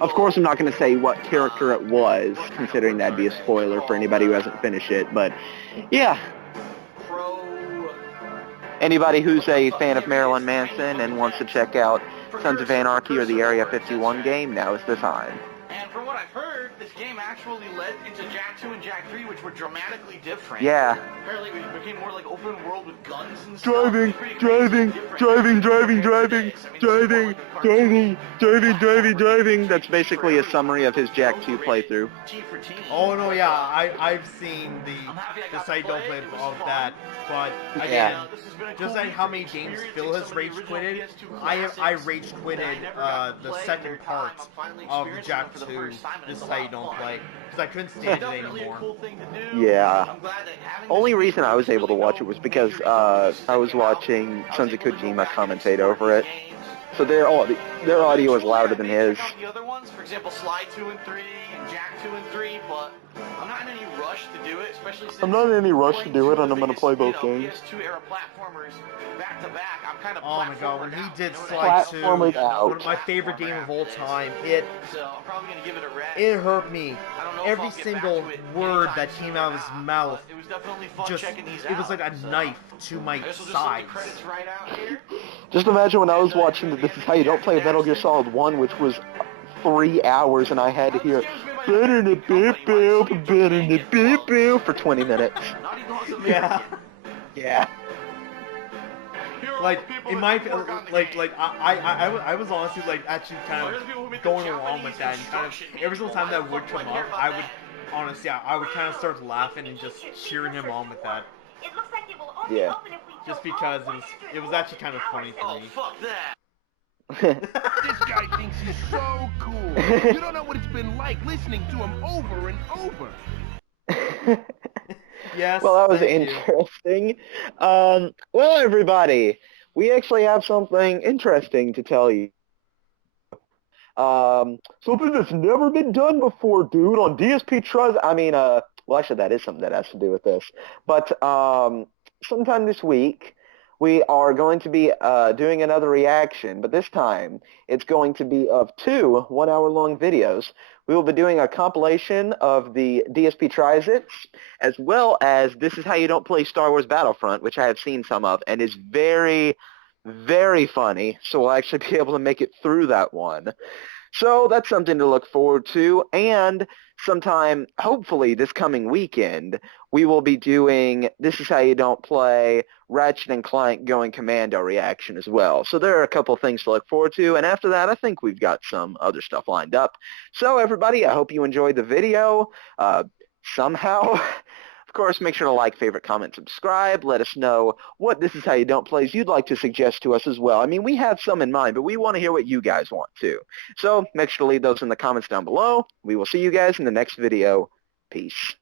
Of course, I'm not going to say what character it was, considering that'd be a spoiler for anybody who hasn't finished it, but yeah. Anybody who's a fan of Marilyn Manson and wants to check out Sons of Anarchy or the Area 51 game, now is the time. And from what I've heard, this game actually led into Jak 2 and Jak 3, which were dramatically different. Yeah. Apparently it became more like open world with guns and stuff. Driving, It was pretty crazy and different. driving. That's basically a summary of his Jak 2 playthrough. T for team. Oh, no, yeah, I've seen the side don't play of that, but again, just like how many games Phil has rage quitted, I rage quitted the second part of Jak 2, this is how you don't play, because I couldn't stand it anymore. Yeah. Only reason I was able to watch it was because I was watching Sons of Kojima commentate over it. So their audio is louder than his. The other ones, for example, Sly 2 and 3 and Jak 2 and 3, but I'm not in any rush to do it, especially since I'm not in any rush to playing do two it, of and the I'm gonna biggest, play both you know, games. PS2 era platformers back to back. I'm kind of Oh my god, when he did Sly Platform 2, it out. one of my favorite game of all time, it So I'm probably gonna give it a rest. hurt me. I don't know if Every I'll get single back to it word anytime that soon came or out of his not, mouth, but it was definitely fun just, checking these it was like out, a so knife to my I guess we'll just let sides. the credits right out here. Just imagine when I was watching the This Is How You Don't Play Metal Gear Solid 1, which was 3 hours, and I had to hear for 20 minutes. Naughty Dog's Yeah. American. Yeah. like in my I was honestly like actually kind of going along with that, and kind of every single time that would come up, I would honestly I would kind of start laughing and just cheering him on with that. It looks like it will only Yeah. open if we Just fill because all it was 100 actually kind of funny holes. to me. Fuck that. This guy thinks he's so cool. You don't know what it's been like listening to him over and over. Yes. Well, that was thank you. interesting. Well, everybody, we actually have something interesting to tell you. Something that's never been done before, dude, on DSP Trust. I mean, well, actually, that is something that has to do with this. But sometime this week, we are going to be doing another reaction, but this time it's going to be of two 1 hour long videos. We will be doing a compilation of the DSP Tries It, as well as This Is How You Don't Play Star Wars Battlefront, which I have seen some of, and is very, very funny, so we'll actually be able to make it through that one. So that's something to look forward to, and sometime, hopefully this coming weekend, we will be doing This Is How You Don't Play Ratchet and Clank Going Commando reaction as well. So there are a couple things to look forward to, and after that, I think we've got some other stuff lined up. So everybody, I hope you enjoyed the video somehow. Of course, make sure to like, favorite, comment, subscribe. Let us know what This Is How You Don't plays you'd like to suggest to us as well. I mean, we have some in mind, but we want to hear what you guys want too. So make sure to leave those in the comments down below. We will see you guys in the next video. Peace.